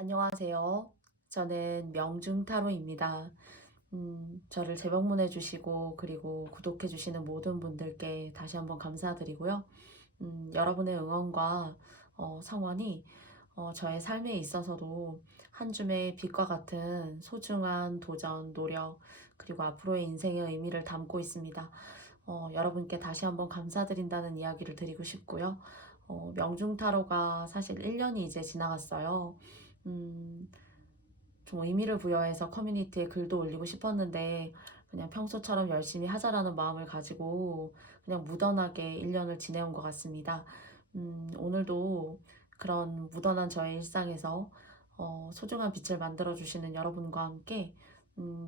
안녕하세요. 저는 명중타로입니다. 저를 재방문해 주시고 그리고 구독해 주시는 모든 분들께 다시 한번 감사드리고요. 여러분의 응원과 성원이 저의 삶에 있어서도 한 줌의 빛과 같은 소중한 도전, 노력, 그리고 앞으로의 인생의 의미를 담고 있습니다. 여러분께 다시 한번 감사드린다는 이야기를 드리고 싶고요. 명중타로가 사실 1년이 이제 지나갔어요. 음, 좀 의미를 부여해서 커뮤니티에 글도 올리고 싶었는데 그냥 평소처럼 열심히 하자라는 마음을 가지고 그냥 무던하게 1년을 지내온 것 같습니다. 오늘도 그런 무던한 저의 일상에서 소중한 빛을 만들어주시는 여러분과 함께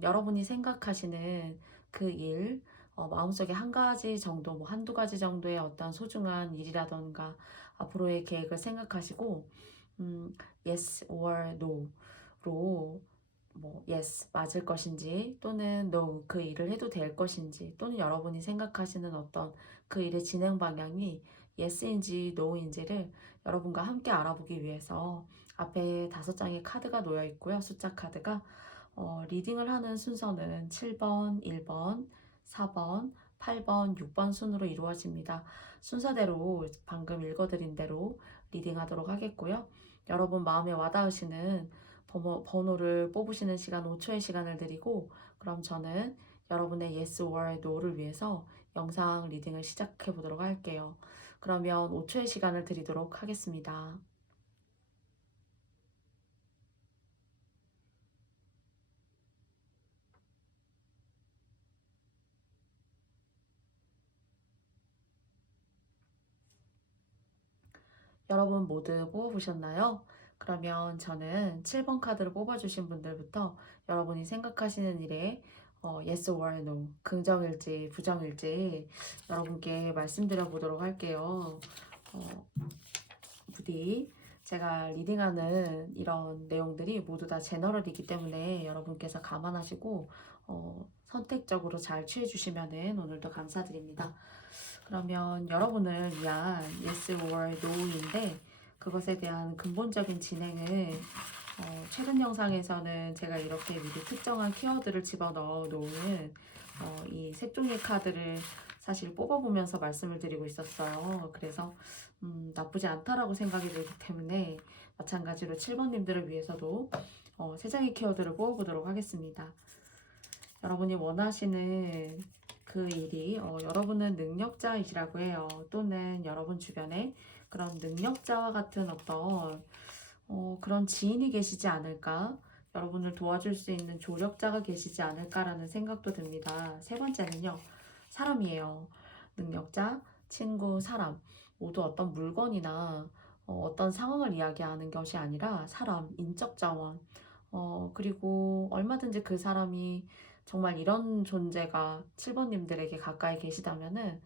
여러분이 생각하시는 그 일, 마음속에 한 가지 정도, 뭐 한두 가지 정도의 어떤 소중한 일이라던가 앞으로의 계획을 생각하시고 yes or no로 뭐 yes 맞을 것인지 또는 no 그 일을 해도 될 것인지 또는 여러분이 생각하시는 어떤 그 일의 진행 방향이 yes인지 no인지를 여러분과 함께 알아보기 위해서 앞에 5장의 카드가 놓여 있고요. 숫자 카드가 리딩을 하는 순서는 7번, 1번, 4번, 8번, 6번 순으로 이루어집니다. 순서대로 방금 읽어드린 대로 리딩하도록 하겠고요. 여러분 마음에 와닿으시는 번호를 뽑으시는 시간 5초의 시간을 드리고 그럼 저는 여러분의 yes or no를 위해서 영상 리딩을 시작해 보도록 할게요. 그러면 5초의 시간을 드리도록 하겠습니다. 여러분 모두 뽑아보셨나요? 그러면 저는 7번 카드를 뽑아주신 분들부터 여러분이 생각하시는 일에 yes or no, 긍정일지 부정일지 여러분께 말씀드려 보도록 할게요. 부디 제가 리딩하는 이런 내용들이 모두 다 제너럴이기 때문에 여러분께서 감안하시고 선택적으로 잘 취해주시면 오늘도 감사드립니다. 그러면 여러분을 위한 yes or no인데 그것에 대한 근본적인 진행을 최근 영상에서는 제가 이렇게 미리 특정한 키워드를 집어넣어 놓은 이 색종이 카드를 사실 뽑아보면서 말씀을 드리고 있었어요. 그래서 나쁘지 않다라고 생각이 들기 때문에 마찬가지로 7번님들을 위해서도 3장의 키워드를 뽑아보도록 하겠습니다. 여러분이 원하시는 그 일이 여러분은 능력자이시라고 해요. 또는 여러분 주변에 그런 능력자와 같은 어떤 그런 지인이 계시지 않을까? 여러분을 도와줄 수 있는 조력자가 계시지 않을까라는 생각도 듭니다. 3번째는요, 사람이에요. 능력자, 친구, 사람. 모두 어떤 물건이나 어떤 상황을 이야기하는 것이 아니라 사람, 인적 자원. 그리고 얼마든지 그 사람이 정말 이런 존재가 7번님들에게 가까이 계시다면은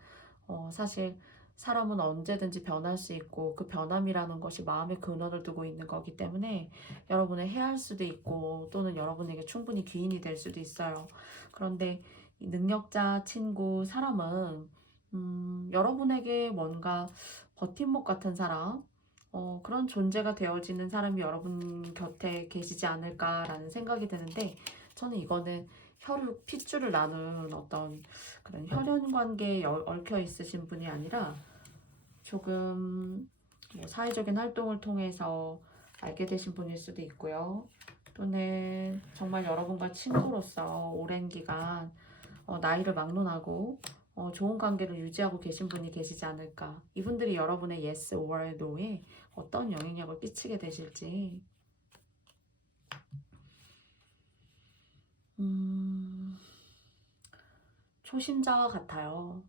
사실 사람은 언제든지 변할 수 있고 그 변함이라는 것이 마음의 근원을 두고 있는 거기 때문에 여러분을 해할 수도 있고 또는 여러분에게 충분히 귀인이 될 수도 있어요. 그런데 이 능력자, 친구, 사람은 여러분에게 뭔가 버팀목 같은 사람 그런 존재가 되어지는 사람이 여러분 곁에 계시지 않을까라는 생각이 드는데 저는 이거는 혈육, 핏줄을 나눈 어떤 그런 혈연 관계에 얽혀 있으신 분이 아니라 조금 뭐 사회적인 활동을 통해서 알게 되신 분일 수도 있고요. 또는 정말 여러분과 친구로서 오랜 기간 나이를 막론하고 좋은 관계를 유지하고 계신 분이 계시지 않을까. 이분들이 여러분의 yes or no에 어떤 영향력을 끼치게 되실지. 초심자와 같아요.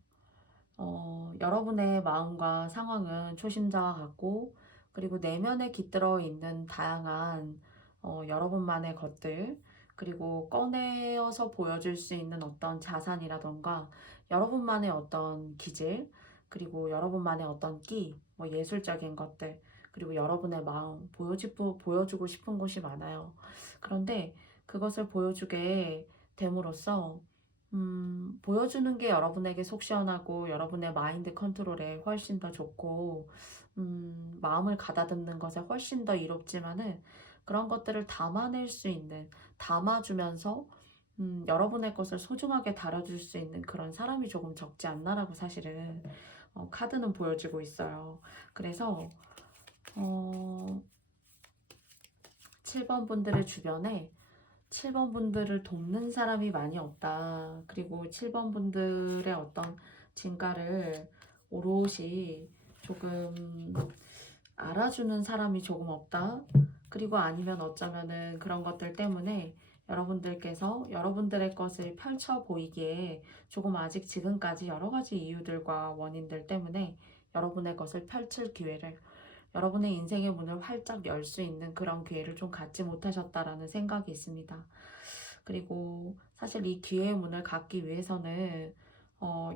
여러분의 마음과 상황은 초심자와 같고, 그리고 내면에 깃들어 있는 다양한 여러분만의 것들, 그리고 꺼내어서 보여줄 수 있는 어떤 자산이라던가, 여러분만의 어떤 기질, 그리고 여러분만의 어떤 끼, 뭐 예술적인 것들, 그리고 여러분의 마음, 보여주고 싶은 곳이 많아요. 그런데 그것을 보여주게 됨으로써 보여주는 게 여러분에게 속 시원하고 여러분의 마인드 컨트롤에 훨씬 더 좋고 마음을 가다듬는 것에 훨씬 더 이롭지만은 그런 것들을 담아낼 수 있는, 담아주면서 여러분의 것을 소중하게 다뤄줄 수 있는 그런 사람이 조금 적지 않나라고 사실은 카드는 보여주고 있어요. 그래서 7번 분들의 주변에 7번 분들을 돕는 사람이 많이 없다. 그리고 7번 분들의 어떤 진가를 오롯이 조금 알아주는 사람이 조금 없다. 그리고 아니면 어쩌면은 그런 것들 때문에 여러분들께서 여러분들의 것을 펼쳐 보이기에 조금 아직 지금까지 여러 가지 이유들과 원인들 때문에 여러분의 것을 펼칠 기회를, 여러분의 인생의 문을 활짝 열 수 있는 그런 기회를 좀 갖지 못하셨다라는 생각이 있습니다. 그리고 사실 이 기회의 문을 갖기 위해서는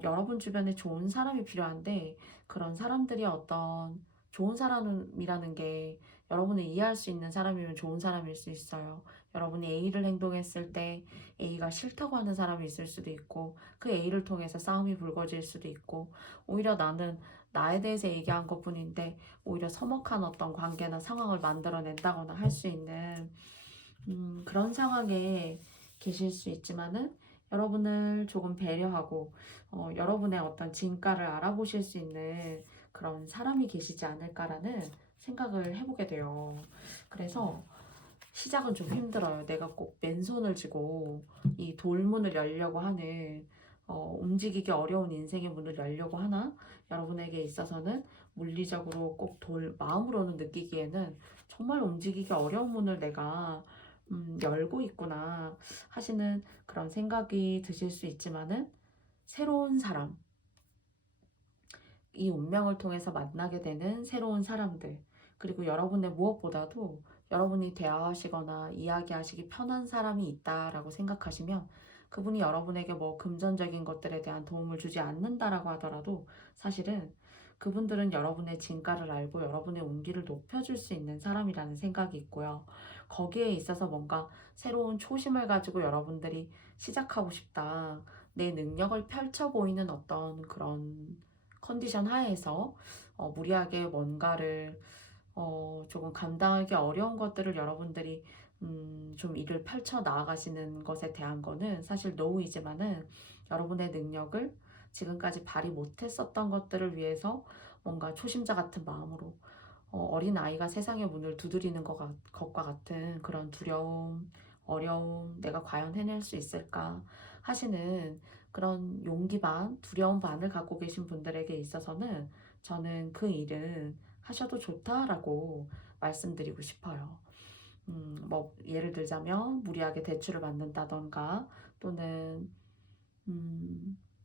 여러분 주변에 좋은 사람이 필요한데, 그런 사람들이 어떤 좋은 사람이라는 게 여러분을 이해할 수 있는 사람이면 좋은 사람일 수 있어요. 여러분이 A를 행동했을 때 A가 싫다고 하는 사람이 있을 수도 있고, 그 A를 통해서 싸움이 불거질 수도 있고, 오히려 나는 나에 대해서 얘기한 것뿐인데 오히려 서먹한 어떤 관계나 상황을 만들어낸다거나 할 수 있는 그런 상황에 계실 수 있지만은, 여러분을 조금 배려하고 여러분의 어떤 진가를 알아보실 수 있는 그런 사람이 계시지 않을까라는 생각을 해보게 돼요. 그래서 시작은 좀 힘들어요. 내가 꼭 맨손을 쥐고 이 돌문을 열려고 하는, 움직이기 어려운 인생의 문을 열려고 하나? 여러분에게 있어서는 물리적으로 꼭 마음으로는 느끼기에는 정말 움직이기 어려운 문을 내가 열고 있구나 하시는 그런 생각이 드실 수 있지만은, 새로운 사람, 이 운명을 통해서 만나게 되는 새로운 사람들, 그리고 여러분의 무엇보다도 여러분이 대화하시거나 이야기하시기 편한 사람이 있다라고 생각하시면, 그분이 여러분에게 뭐 금전적인 것들에 대한 도움을 주지 않는다라고 하더라도 사실은 그분들은 여러분의 진가를 알고 여러분의 운기를 높여줄 수 있는 사람이라는 생각이 있고요. 거기에 있어서 뭔가 새로운 초심을 가지고 여러분들이 시작하고 싶다, 내 능력을 펼쳐 보이는 어떤 그런 컨디션 하에서 무리하게 뭔가를 조금 감당하기 어려운 것들을 여러분들이 좀 일을 펼쳐 나아가시는 것에 대한 거는 사실 노우이지만은, 여러분의 능력을 지금까지 발휘 못했었던 것들을 위해서 뭔가 초심자 같은 마음으로 어린 아이가 세상의 문을 두드리는 것과 같은 그런 두려움, 어려움, 내가 과연 해낼 수 있을까 하시는 그런 용기 반, 두려움 반을 갖고 계신 분들에게 있어서는 저는 그 일은 하셔도 좋다라고 말씀드리고 싶어요. 뭐 예를 들자면 무리하게 대출을 받는다던가, 또는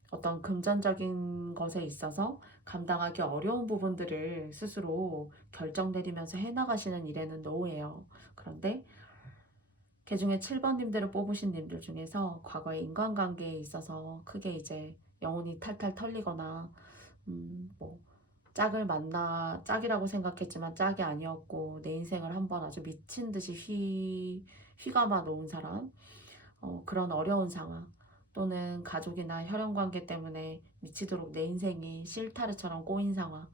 어떤 금전적인 것에 있어서 감당하기 어려운 부분들을 스스로 결정 내리면서 해나가시는 일에는 노예요. 그런데 그중에 7번님들을 뽑으신 님들 중에서 과거의 인간관계에 있어서 크게 이제 영혼이 탈탈 털리거나 뭐 짝이라고 생각했지만 짝이 아니었고 내 인생을 한번 아주 미친 듯이 휘감아 놓은 사람, 그런 어려운 상황, 또는 가족이나 혈연관계 때문에 미치도록 내 인생이 실타래처럼 꼬인 상황,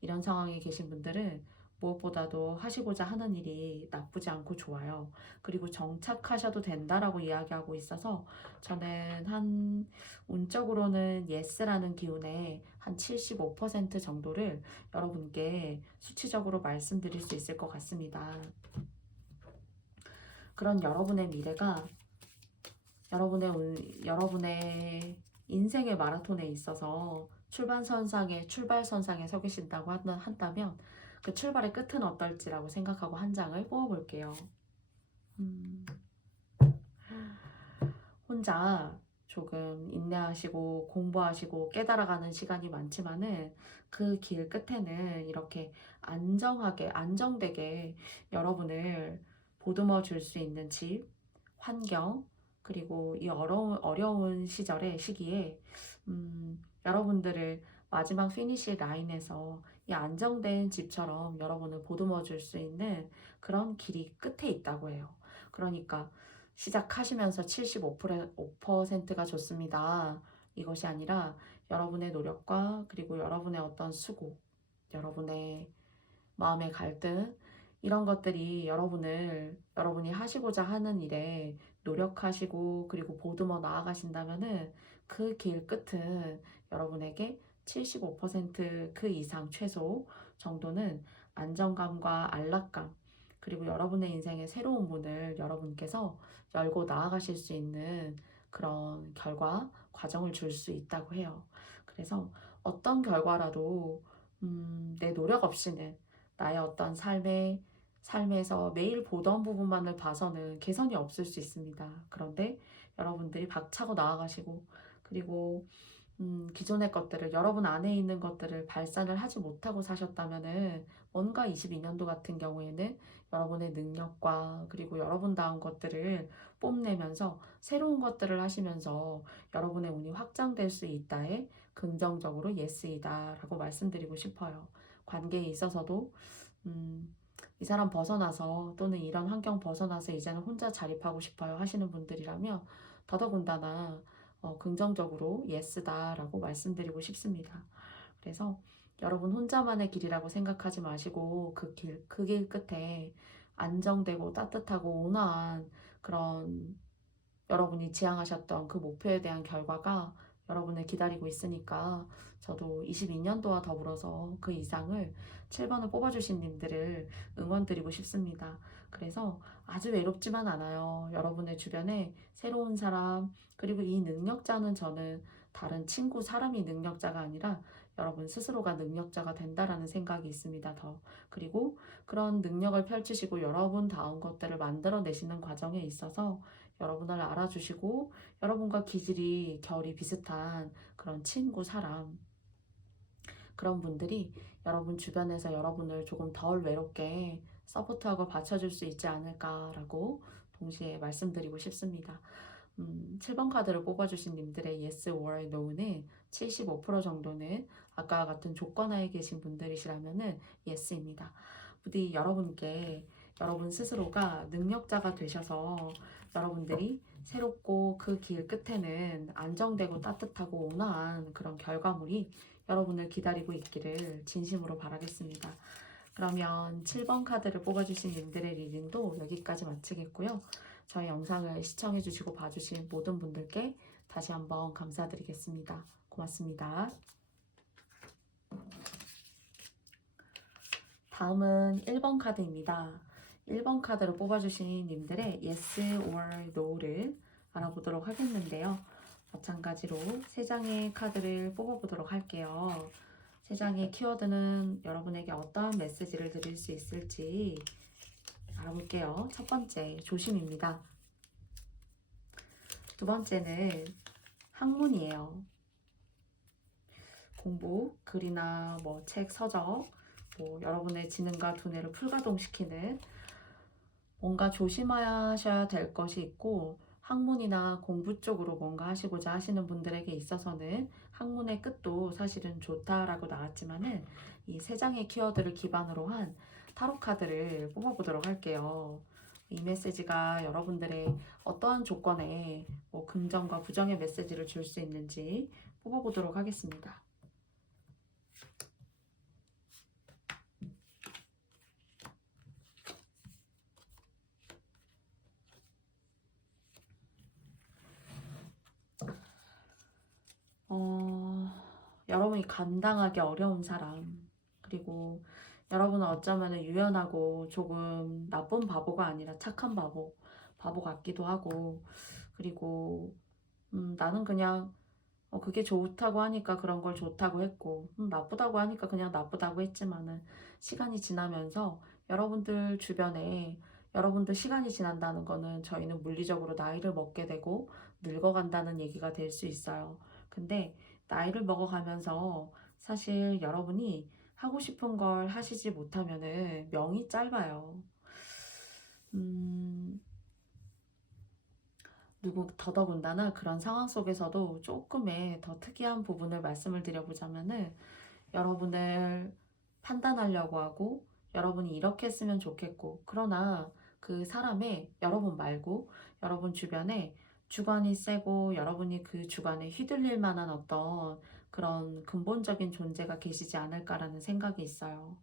이런 상황에 계신 분들은 무엇보다도 하시고자 하는 일이 나쁘지 않고 좋아요. 그리고 정착하셔도 된다라고 이야기하고 있어서 저는 한 운적으로는 예스라는 기운의 한 75% 정도를 여러분께 수치적으로 말씀드릴 수 있을 것 같습니다. 그런 여러분의 미래가 여러분의 인생의 마라톤에 있어서 출발선상에 서 계신다고 한다면, 그 출발의 끝은 어떨지라고 생각하고 한 장을 뽑아볼게요. 혼자 조금 인내하시고 공부하시고 깨달아가는 시간이 많지만은, 그 길 끝에는 이렇게 안정되게 여러분을 보듬어 줄 수 있는 집, 환경, 그리고 이 어려운 시기에 여러분들을 마지막 피니시 라인에서 이 안정된 집처럼 여러분을 보듬어 줄 수 있는 그런 길이 끝에 있다고 해요. 그러니까 시작하시면서 75%가 좋습니다, 이것이 아니라 여러분의 노력과 그리고 여러분의 어떤 수고, 여러분의 마음의 갈등, 이런 것들이 여러분이 하시고자 하는 일에 노력하시고 그리고 보듬어 나아가신다면은 그 길 끝은 여러분에게 75%그 이상 최소 정도는 안정감과 안락감 그리고 여러분의 인생의 새로운 문을 여러분께서 열고 나아가실 수 있는 그런 결과, 과정을 줄 수 있다고 해요. 그래서 어떤 결과라도 내 노력 없이는 나의 어떤 삶에서 매일 보던 부분만을 봐서는 개선이 없을 수 있습니다. 그런데 여러분들이 박차고 나아가시고 그리고 기존의 것들을 여러분 안에 있는 것들을 발산을 하지 못하고 사셨다면은 뭔가 22년도 같은 경우에는 여러분의 능력과 그리고 여러분다운 것들을 뽐내면서 새로운 것들을 하시면서 여러분의 운이 확장될 수 있다에 긍정적으로 예스이다 라고 말씀드리고 싶어요. 관계에 있어서도 이 사람 벗어나서 또는 이런 환경 벗어나서 이제는 혼자 자립하고 싶어요 하시는 분들이라면 더더군다나 긍정적으로 예스다라고 말씀드리고 싶습니다. 그래서 여러분 혼자만의 길이라고 생각하지 마시고 그 길 끝에 안정되고 따뜻하고 온화한 그런 여러분이 지향하셨던 그 목표에 대한 결과가 여러분을 기다리고 있으니까 저도 22년도와 더불어서 그 이상을 7번을 뽑아주신 님들을 응원드리고 싶습니다. 그래서 아주 외롭지만 않아요. 여러분의 주변에 새로운 사람, 그리고 이 능력자는 저는 다른 친구, 사람이 능력자가 아니라 여러분 스스로가 능력자가 된다라는 생각이 있습니다. 그리고 그런 능력을 펼치시고 여러분다운 것들을 만들어내시는 과정에 있어서 여러분을 알아주시고 여러분과 기질이 결이 비슷한 그런 친구, 사람 그런 분들이 여러분 주변에서 여러분을 조금 덜 외롭게 서포트하고 받쳐줄 수 있지 않을까라고 동시에 말씀드리고 싶습니다. 7번 카드를 뽑아주신 님들의 yes or no는 75% 정도는 아까와 같은 조건하에 계신 분들이시라면은 yes입니다. 부디 여러분께 여러분 스스로가 능력자가 되셔서 여러분들이 새롭고 그 길 끝에는 안정되고 따뜻하고 온화한 그런 결과물이 여러분을 기다리고 있기를 진심으로 바라겠습니다. 그러면 7번 카드를 뽑아주신 님들의 리딩도 여기까지 마치겠고요. 저희 영상을 시청해주시고 봐주신 모든 분들께 다시 한번 감사드리겠습니다. 고맙습니다. 다음은 1번 카드입니다. 1번 카드를 뽑아주신 님들의 yes or no를 알아보도록 하겠는데요. 마찬가지로 3장의 카드를 뽑아보도록 할게요. 3장의 키워드는 여러분에게 어떠한 메시지를 드릴 수 있을지 알아볼게요. 첫 번째, 조심입니다. 두 번째는 학문이에요. 공부, 글이나 책, 서적, 여러분의 지능과 두뇌를 풀가동시키는 뭔가 조심하셔야 될 것이 있고 학문이나 공부 쪽으로 뭔가 하시고자 하시는 분들에게 있어서는 학문의 끝도 사실은 좋다라고 나왔지만은 이 3장의 키워드를 기반으로 한 타로 카드를 뽑아보도록 할게요. 이 메시지가 여러분들의 어떠한 조건에 긍정과 부정의 메시지를 줄 수 있는지 뽑아보도록 하겠습니다. 여러분이 감당하기 어려운 사람, 그리고 여러분은 어쩌면 유연하고 조금 나쁜 바보가 아니라 착한 바보 같기도 하고, 그리고 나는 그냥 그게 좋다고 하니까 그런 걸 좋다고 했고, 나쁘다고 하니까 그냥 나쁘다고 했지만은 시간이 지나면서 여러분들 주변에 여러분들 시간이 지난다는 거는 저희는 물리적으로 나이를 먹게 되고 늙어간다는 얘기가 될 수 있어요. 근데 나이를 먹어가면서 사실 여러분이 하고 싶은 걸 하시지 못하면은 명이 짧아요. 더더군다나 그런 상황 속에서도 조금의 더 특이한 부분을 말씀을 드려보자면은 여러분을 판단하려고 하고 여러분이 이렇게 했으면 좋겠고 그러나 그 사람의 여러분 말고 여러분 주변에 주관이 세고 여러분이 그 주관에 휘둘릴 만한 어떤 그런 근본적인 존재가 계시지 않을까라는 생각이 있어요.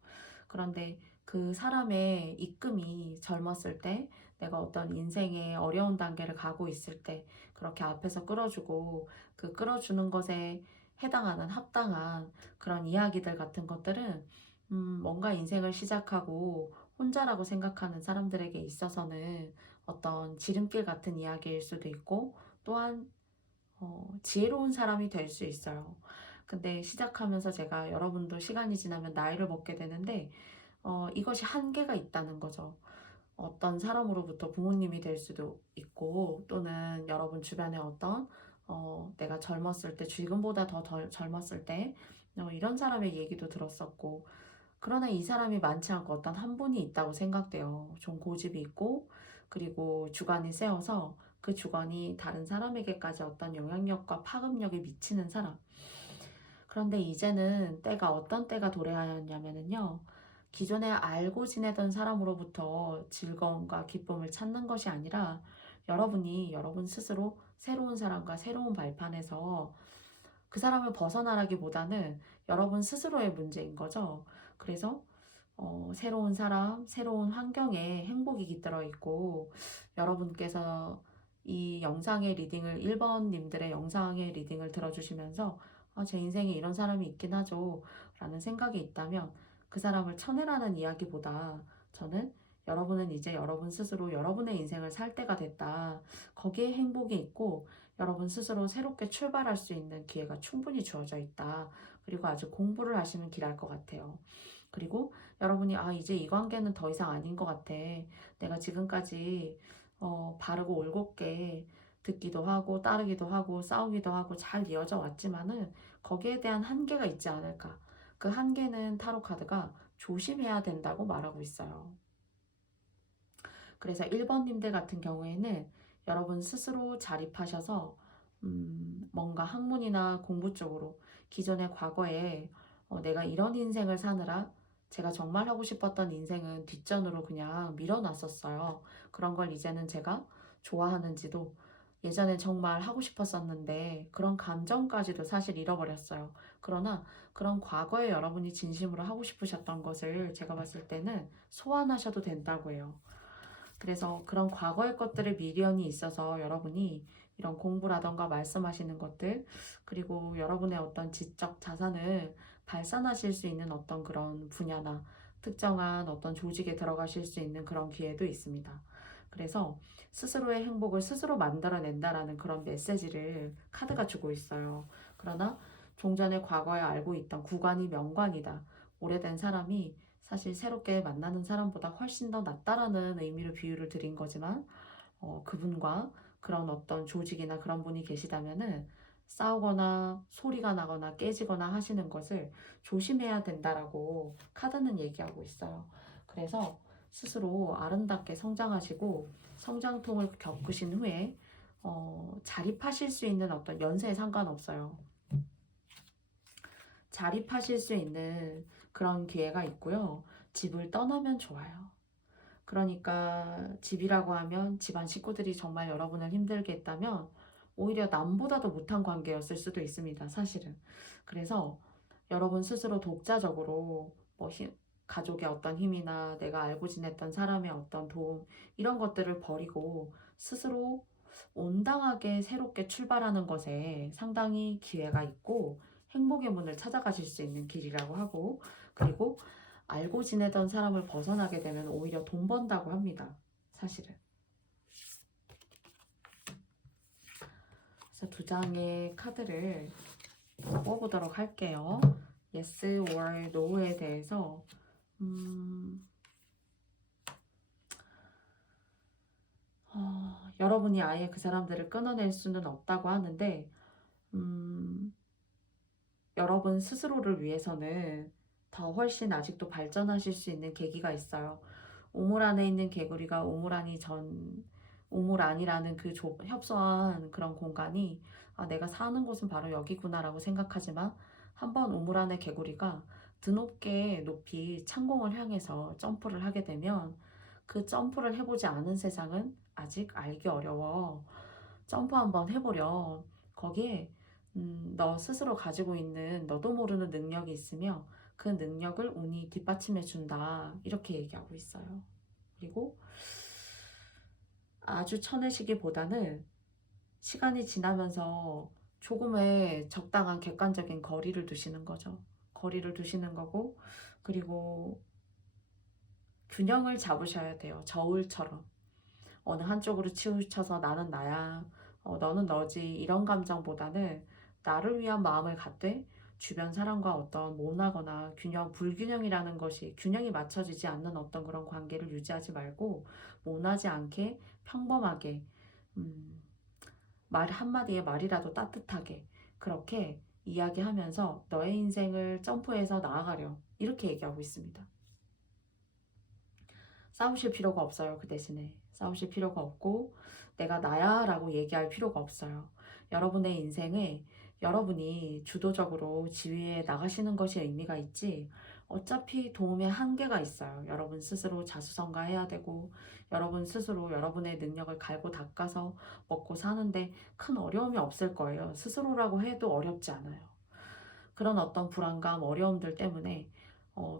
그런데 그 사람의 입금이 젊었을 때 내가 어떤 인생의 어려운 단계를 가고 있을 때 그렇게 앞에서 끌어주고 그 끌어주는 것에 해당하는 합당한 그런 이야기들 같은 것들은 뭔가 인생을 시작하고 혼자라고 생각하는 사람들에게 있어서는 어떤 지름길 같은 이야기일 수도 있고 또한 지혜로운 사람이 될 수 있어요. 근데 시작하면서 제가 여러분도 시간이 지나면 나이를 먹게 되는데 이것이 한계가 있다는 거죠. 어떤 사람으로부터 부모님이 될 수도 있고 또는 여러분 주변에 어떤 내가 젊었을 때 지금보다 더 젊었을 때 이런 사람의 얘기도 들었었고 그러나 이 사람이 많지 않고 어떤 한 분이 있다고 생각돼요. 좀 고집이 있고 그리고 주관이 세워서 그 주관이 다른 사람에게까지 어떤 영향력과 파급력이 미치는 사람. 그런데 이제는 때가 어떤 때가 도래하였냐면요. 기존에 알고 지내던 사람으로부터 즐거움과 기쁨을 찾는 것이 아니라 여러분이 여러분 스스로 새로운 사람과 새로운 발판에서 그 사람을 벗어나라기보다는 여러분 스스로의 문제인 거죠. 그래서 새로운 사람, 새로운 환경에 행복이 깃들어 있고 여러분께서 이 영상의 리딩을 1번님들의 영상의 리딩을 들어주시면서 제 인생에 이런 사람이 있긴 하죠 라는 생각이 있다면 그 사람을 쳐내라는 이야기보다 저는 여러분은 이제 여러분 스스로 여러분의 인생을 살 때가 됐다. 거기에 행복이 있고 여러분 스스로 새롭게 출발할 수 있는 기회가 충분히 주어져 있다. 그리고 아주 공부를 하시면 길할 것 같아요. 그리고 여러분이 이제 이 관계는 더 이상 아닌 것 같아. 내가 지금까지 바르고 올곧게 듣기도 하고 따르기도 하고 싸우기도 하고 잘 이어져 왔지만은 거기에 대한 한계가 있지 않을까. 그 한계는 타로 카드가 조심해야 된다고 말하고 있어요. 그래서 1번님들 같은 경우에는 여러분 스스로 자립하셔서 뭔가 학문이나 공부 쪽으로 기존의 과거에 내가 이런 인생을 사느라 제가 정말 하고 싶었던 인생은 뒷전으로 그냥 밀어놨었어요. 그런 걸 이제는 제가 좋아하는지도 예전에 정말 하고 싶었었는데 그런 감정까지도 사실 잃어버렸어요. 그러나 그런 과거에 여러분이 진심으로 하고 싶으셨던 것을 제가 봤을 때는 소환하셔도 된다고 해요. 그래서 그런 과거의 것들을 미련이 있어서 여러분이 이런 공부라던가 말씀하시는 것들 그리고 여러분의 어떤 지적 자산을 발산하실 수 있는 어떤 그런 분야나 특정한 어떤 조직에 들어가실 수 있는 그런 기회도 있습니다. 그래서 스스로의 행복을 스스로 만들어낸다라는 그런 메시지를 카드가 주고 있어요. 그러나 종전의 과거에 알고 있던 구관이 명관이다. 오래된 사람이 사실 새롭게 만나는 사람보다 훨씬 더 낫다라는 의미로 비유를 드린 거지만 그분과 그런 어떤 조직이나 그런 분이 계시다면은 싸우거나 소리가 나거나 깨지거나 하시는 것을 조심해야 된다라고 카드는 얘기하고 있어요. 그래서 스스로 아름답게 성장하시고 성장통을 겪으신 후에 자립하실 수 있는 어떤 연세에 상관없어요. 자립하실 수 있는 그런 기회가 있고요. 집을 떠나면 좋아요. 그러니까 집이라고 하면 집안 식구들이 정말 여러분을 힘들게 했다면 오히려 남보다도 못한 관계였을 수도 있습니다. 사실은. 그래서 여러분 스스로 독자적으로 가족의 어떤 힘이나 내가 알고 지냈던 사람의 어떤 도움 이런 것들을 버리고 스스로 온당하게 새롭게 출발하는 것에 상당히 기회가 있고 행복의 문을 찾아가실 수 있는 길이라고 하고 그리고 알고 지내던 사람을 벗어나게 되면 오히려 돈 번다고 합니다. 사실은. 그래서 두 장의 카드를 뽑아보도록 할게요. Yes or No에 대해서 여러분이 아예 그 사람들을 끊어낼 수는 없다고 하는데 여러분 스스로를 위해서는 더 훨씬 아직도 발전하실 수 있는 계기가 있어요. 우물 안에 있는 개구리가 우물 안이라는 그 협소한 그런 공간이 내가 사는 곳은 바로 여기구나라고 생각하지만 한번 우물 안의 개구리가 드높게 높이 창공을 향해서 점프를 하게 되면 그 점프를 해보지 않은 세상은 아직 알기 어려워. 점프 한번 해보려. 거기에 너 스스로 가지고 있는 너도 모르는 능력이 있으며 그 능력을 운이 뒷받침해 준다. 이렇게 얘기하고 있어요. 그리고 아주 쳐내시기보다는 시간이 지나면서 조금의 적당한 객관적인 거리를 두시는 거죠. 거리를 두시는 거고, 그리고 균형을 잡으셔야 돼요. 저울처럼. 어느 한쪽으로 치우쳐서 나는 나야, 너는 너지, 이런 감정보다는 나를 위한 마음을 갖되 주변 사람과 어떤 모나거나 불균형이라는 것이 균형이 맞춰지지 않는 어떤 그런 관계를 유지하지 말고 모나지 않게 평범하게, 말 한마디의 말이라도 따뜻하게 그렇게 이야기하면서 너의 인생을 점프해서 나아가렴. 이렇게 얘기하고 있습니다. 싸우실 필요가 없어요. 그 대신에 싸우실 필요가 없고 내가 나야 라고 얘기할 필요가 없어요. 여러분의 인생에 여러분이 주도적으로 지휘해 나가시는 것이 의미가 있지, 어차피 도움의 한계가 있어요. 여러분 스스로 자수성가해야 되고 여러분 스스로 여러분의 능력을 갈고 닦아서 먹고 사는데 큰 어려움이 없을 거예요. 스스로라고 해도 어렵지 않아요. 그런 어떤 불안감, 어려움들 때문에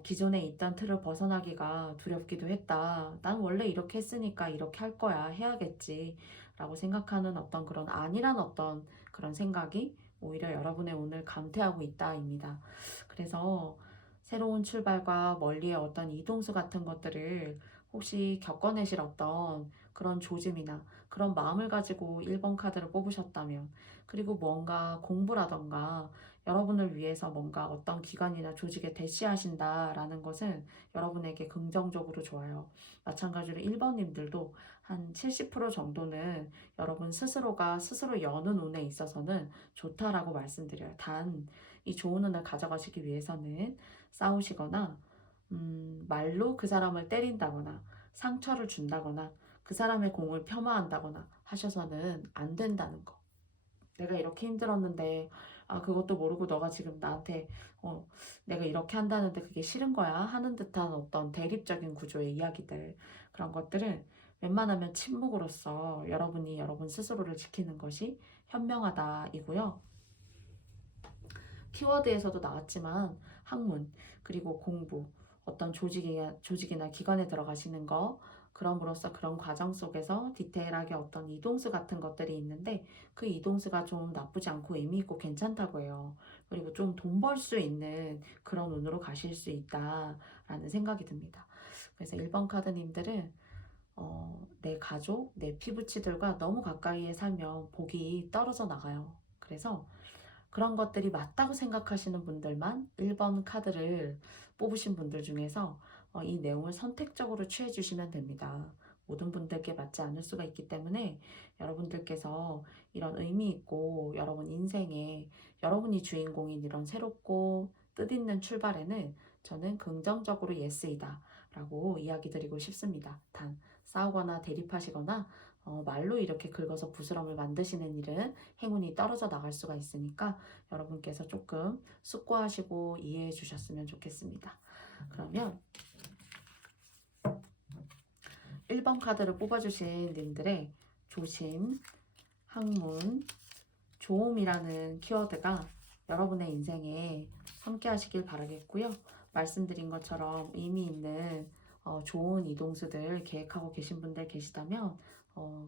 기존에 있던 틀을 벗어나기가 두렵기도 했다. 난 원래 이렇게 했으니까 이렇게 할 거야. 해야겠지. 라고 생각하는 어떤 그런 안일한 어떤 그런 생각이 오히려 여러분의 운을 감퇴하고 있다입니다. 그래서 새로운 출발과 멀리의 어떤 이동수 같은 것들을 혹시 겪어내실 어떤 그런 조짐이나 그런 마음을 가지고 1번 카드를 뽑으셨다면, 그리고 뭔가 공부라던가 여러분을 위해서 뭔가 어떤 기관이나 조직에 대시하신다라는 것은 여러분에게 긍정적으로 좋아요. 마찬가지로 1번님들도 한 70% 정도는 여러분 스스로가 스스로 여는 운에 있어서는 좋다라고 말씀드려요. 단, 이 좋은 운을 가져가시기 위해서는 싸우시거나 말로 그 사람을 때린다거나 상처를 준다거나 그 사람의 공을 폄하한다거나 하셔서는 안 된다는 거. 내가 이렇게 힘들었는데 그것도 모르고 너가 지금 나한테 내가 이렇게 한다는데 그게 싫은 거야 하는 듯한 어떤 대립적인 구조의 이야기들, 그런 것들은 웬만하면 침묵으로써 여러분이 여러분 스스로를 지키는 것이 현명하다이고요. 키워드에서도 나왔지만 학문, 그리고 공부, 어떤 조직이나 기관에 들어가시는 거, 그럼으로써 그런 과정 속에서 디테일하게 어떤 이동수 같은 것들이 있는데 그 이동수가 좀 나쁘지 않고 의미 있고 괜찮다고 해요. 그리고 좀 돈 벌 수 있는 그런 운으로 가실 수 있다라는 생각이 듭니다. 그래서 1번 카드님들은 내 가족, 내 피부치들과 너무 가까이에 살면 복이 떨어져 나가요. 그래서 그런 것들이 맞다고 생각하시는 분들만 1번 카드를 뽑으신 분들 중에서 이 내용을 선택적으로 취해 주시면 됩니다. 모든 분들께 맞지 않을 수가 있기 때문에 여러분들께서 이런 의미 있고 여러분 인생에 여러분이 주인공인 이런 새롭고 뜻있는 출발에는 저는 긍정적으로 예스이다 라고 이야기 드리고 싶습니다. 단 싸우거나 대립하시거나 말로 이렇게 긁어서 부스럼을 만드시는 일은 행운이 떨어져 나갈 수가 있으니까 여러분께서 조금 숙고하시고 이해해 주셨으면 좋겠습니다. 그러면 1번 카드를 뽑아주신 님들의 조심, 학문, 조음이라는 키워드가 여러분의 인생에 함께 하시길 바라겠고요. 말씀드린 것처럼 의미 있는 좋은 이동수들 계획하고 계신 분들 계시다면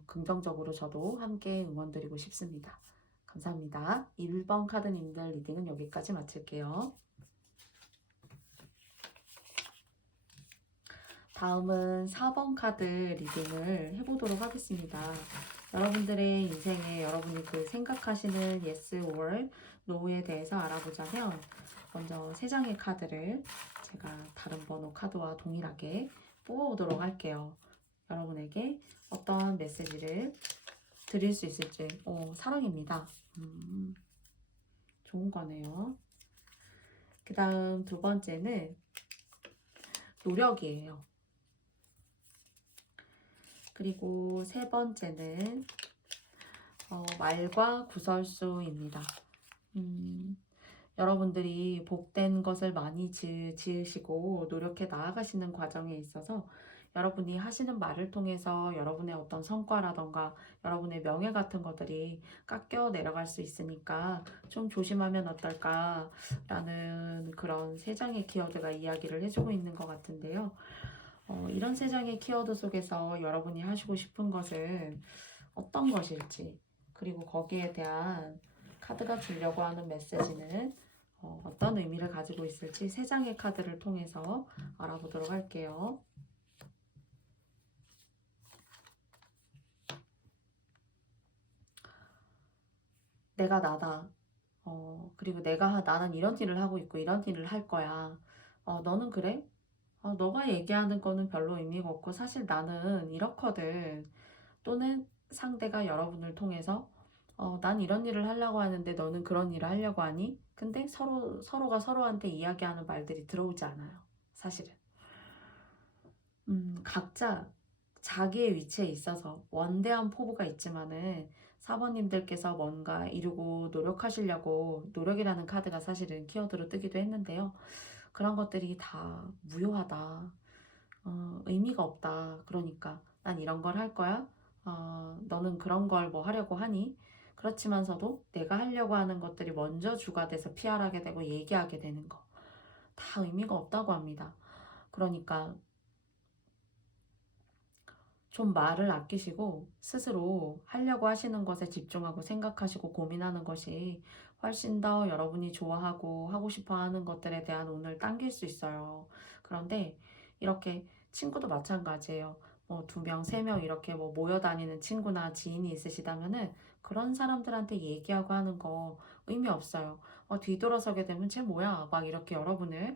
긍정적으로 저도 함께 응원드리고 싶습니다. 감사합니다. 1번 카드님들 리딩은 여기까지 마칠게요. 다음은 4번 카드 리딩을 해보도록 하겠습니다. 여러분들의 인생에 여러분이 그 생각하시는 yes or no에 대해서 알아보자면, 먼저 3장의 카드를 제가 다른 번호 카드와 동일하게 뽑아보도록 할게요. 여러분에게 어떤 메시지를 드릴 수 있을지. 사랑입니다. 좋은 거네요. 그 다음 2번째는 노력이에요. 그리고 3번째는 말과 구설수입니다. 여러분들이 복된 것을 많이 지으시고 노력해 나아가시는 과정에 있어서 여러분이 하시는 말을 통해서 여러분의 어떤 성과라던가 여러분의 명예 같은 것들이 깎여 내려갈 수 있으니까 좀 조심하면 어떨까라는 그런 세 장의 키워드가 이야기를 해주고 있는 것 같은데요. 이런 세 장의 키워드 속에서 여러분이 하시고 싶은 것은 어떤 것일지, 그리고 거기에 대한 카드가 주려고 하는 메시지는 어떤 의미를 가지고 있을지 세 장의 카드를 통해서 알아보도록 할게요. 내가 나다. 그리고 나는 이런 일을 하고 있고 이런 일을 할 거야. 너는 그래? 너가 얘기하는 거는 별로 의미가 없고 사실 나는 이렇거든. 또는 상대가 여러분을 통해서 난 이런 일을 하려고 하는데 너는 그런 일을 하려고 하니? 근데 서로가 서로한테 이야기하는 말들이 들어오지 않아요. 사실은. 각자 자기의 위치에 있어서 원대한 포부가 있지만은 사번님들께서 뭔가 이루고 노력하시려고 노력이라는 카드가 사실은 키워드로 뜨기도 했는데요. 그런 것들이 다 무효하다. 의미가 없다. 그러니까 난 이런 걸 할 거야. 너는 그런 걸 뭐 하려고 하니? 그렇지만서도 내가 하려고 하는 것들이 먼저 주가 돼서 피할하게 되고 얘기하게 되는 거. 다 의미가 없다고 합니다. 그러니까 좀 말을 아끼시고 스스로 하려고 하시는 것에 집중하고 생각하시고 고민하는 것이 훨씬 더 여러분이 좋아하고 하고 싶어 하는 것들에 대한 운을 당길 수 있어요. 그런데 이렇게 친구도 마찬가지예요. 뭐 2명, 3명 이렇게 뭐 모여 다니는 친구나 지인이 있으시다면은 그런 사람들한테 얘기하고 하는 거 의미 없어요. 뒤돌아서게 되면 쟤 뭐야? 막 이렇게 여러분을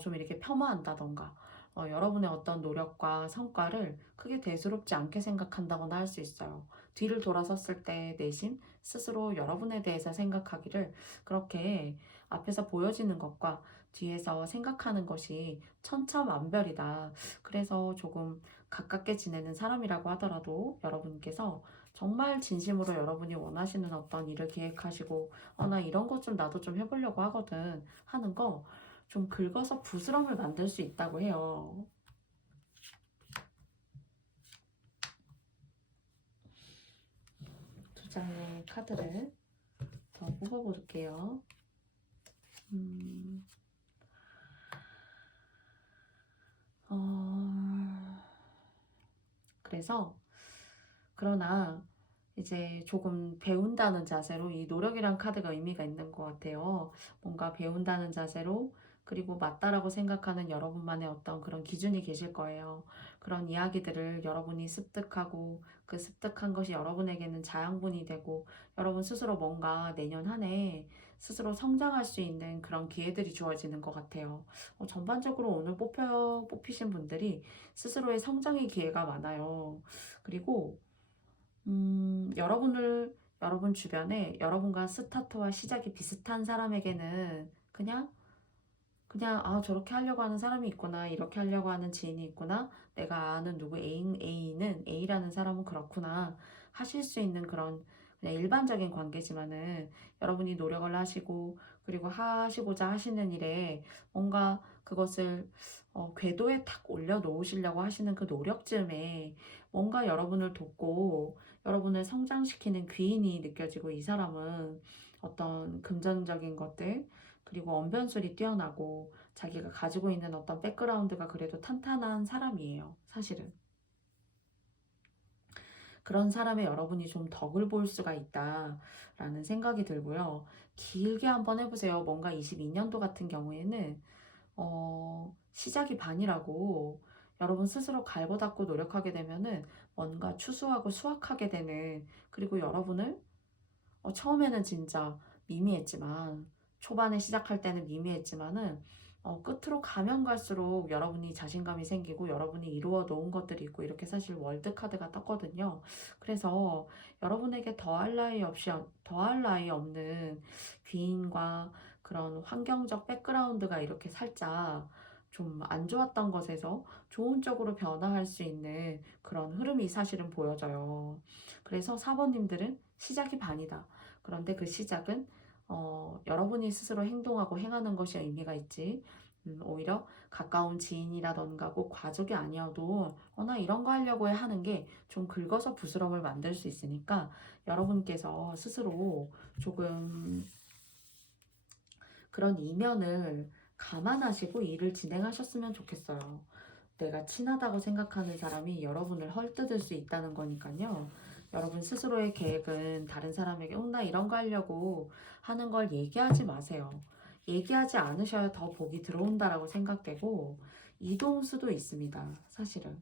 좀 이렇게 폄하한다던가 여러분의 어떤 노력과 성과를 크게 대수롭지 않게 생각한다거나 할 수 있어요. 뒤를 돌아섰을 때 내심 스스로 여러분에 대해서 생각하기를 그렇게 앞에서 보여지는 것과 뒤에서 생각하는 것이 천차만별이다. 그래서 조금 가깝게 지내는 사람이라고 하더라도 여러분께서 정말 진심으로 여러분이 원하시는 어떤 일을 계획하시고 나 이런 것 좀 나도 좀 해보려고 하거든 하는 거 좀 긁어서 부스럼을 만들 수 있다고 해요. 두 장의 카드를 더 뽑아볼게요. 음, 그래서 그러나 이제 조금 배운다는 자세로 이 노력이란 카드가 의미가 있는 것 같아요. 뭔가 배운다는 자세로 그리고 맞다라고 생각하는 여러분만의 어떤 그런 기준이 계실 거예요. 그런 이야기들을 여러분이 습득하고 그 습득한 것이 여러분에게는 자양분이 되고 여러분 스스로 뭔가 내년 한 해 스스로 성장할 수 있는 그런 기회들이 주어지는 것 같아요. 전반적으로 오늘 뽑히신 분들이 스스로의 성장의 기회가 많아요. 그리고 여러분 주변에 여러분과 스타트와 시작이 비슷한 사람에게는 그냥 저렇게 하려고 하는 사람이 있구나, 이렇게 하려고 하는 지인이 있구나, 내가 아는 누구 A는 A라는 사람은 그렇구나 하실 수 있는 그런 그냥 일반적인 관계지만은 여러분이 노력을 하시고 그리고 하시고자 하시는 일에 뭔가 그것을 궤도에 탁 올려놓으시려고 하시는 그 노력쯤에 뭔가 여러분을 돕고 여러분을 성장시키는 귀인이 느껴지고 이 사람은 어떤 금전적인 것들 그리고 언변술이 뛰어나고 자기가 가지고 있는 어떤 백그라운드가 그래도 탄탄한 사람이에요. 사실은. 그런 사람의 여러분이 좀 덕을 볼 수가 있다라는 생각이 들고요. 길게 한번 해보세요. 뭔가 22년도 같은 경우에는 시작이 반이라고 여러분 스스로 갈고 닦고 노력하게 되면은 뭔가 추수하고 수확하게 되는 그리고 여러분을 처음에는 진짜 미미했지만 초반에 시작할 때는 미미했지만은 끝으로 가면 갈수록 여러분이 자신감이 생기고 여러분이 이루어 놓은 것들이 있고 이렇게 사실 월드카드가 떴거든요. 그래서 여러분에게 더할 나위 없는 귀인과 그런 환경적 백그라운드가 이렇게 살짝 좀 안 좋았던 것에서 좋은 쪽으로 변화할 수 있는 그런 흐름이 사실은 보여져요. 그래서 사번님들은 시작이 반이다. 그런데 그 시작은 여러분이 스스로 행동하고 행하는 것이 의미가 있지 오히려 가까운 지인이라던가 꼭 가족이 아니어도 나 이런 거 하려고 해 하는 게 좀 긁어서 부스럼을 만들 수 있으니까 여러분께서 스스로 조금 그런 이면을 감안하시고 일을 진행하셨으면 좋겠어요. 내가 친하다고 생각하는 사람이 여러분을 헐뜯을 수 있다는 거니까요. 여러분 스스로의 계획은 다른 사람에게 나 이런 거 하려고 하는 걸 얘기하지 마세요. 얘기하지 않으셔야 더 복이 들어온다라고 생각되고 이동할 수도 있습니다. 사실은.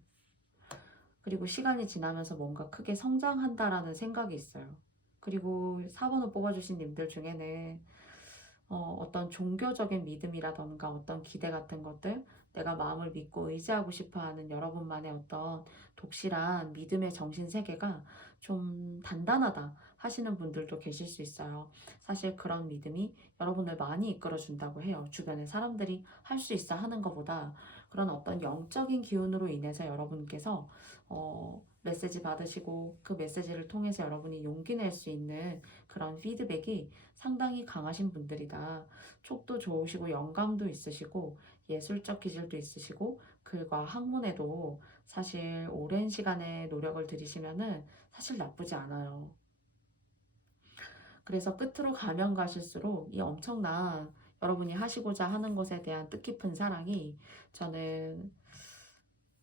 그리고 시간이 지나면서 뭔가 크게 성장한다라는 생각이 있어요. 그리고 4번을 뽑아주신 님들 중에는 어떤 종교적인 믿음이라던가 어떤 기대 같은 것들, 내가 마음을 믿고 의지하고 싶어 하는 여러분만의 어떤 독실한 믿음의 정신 세계가 좀 단단하다 하시는 분들도 계실 수 있어요. 사실 그런 믿음이 여러분을 많이 이끌어 준다고 해요. 주변의 사람들이 할 수 있어 하는 것보다 그런 어떤 영적인 기운으로 인해서 여러분께서 메시지 받으시고 그 메시지를 통해서 여러분이 용기 낼 수 있는 그런 피드백이 상당히 강하신 분들이다. 촉도 좋으시고 영감도 있으시고 예술적 기질도 있으시고 글과 학문에도 사실 오랜 시간의 노력을 들이시면은 사실 나쁘지 않아요. 그래서 끝으로 가면 가실수록 이 엄청난 여러분이 하시고자 하는 것에 대한 뜻깊은 사랑이 저는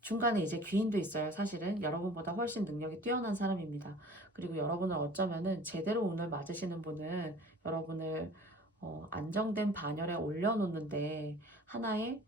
중간에 이제 귀인도 있어요. 사실은 여러분보다 훨씬 능력이 뛰어난 사람입니다. 그리고 여러분을 어쩌면은 제대로 운을 맞으시는 분은 여러분을 안정된 반열에 올려놓는데 하나의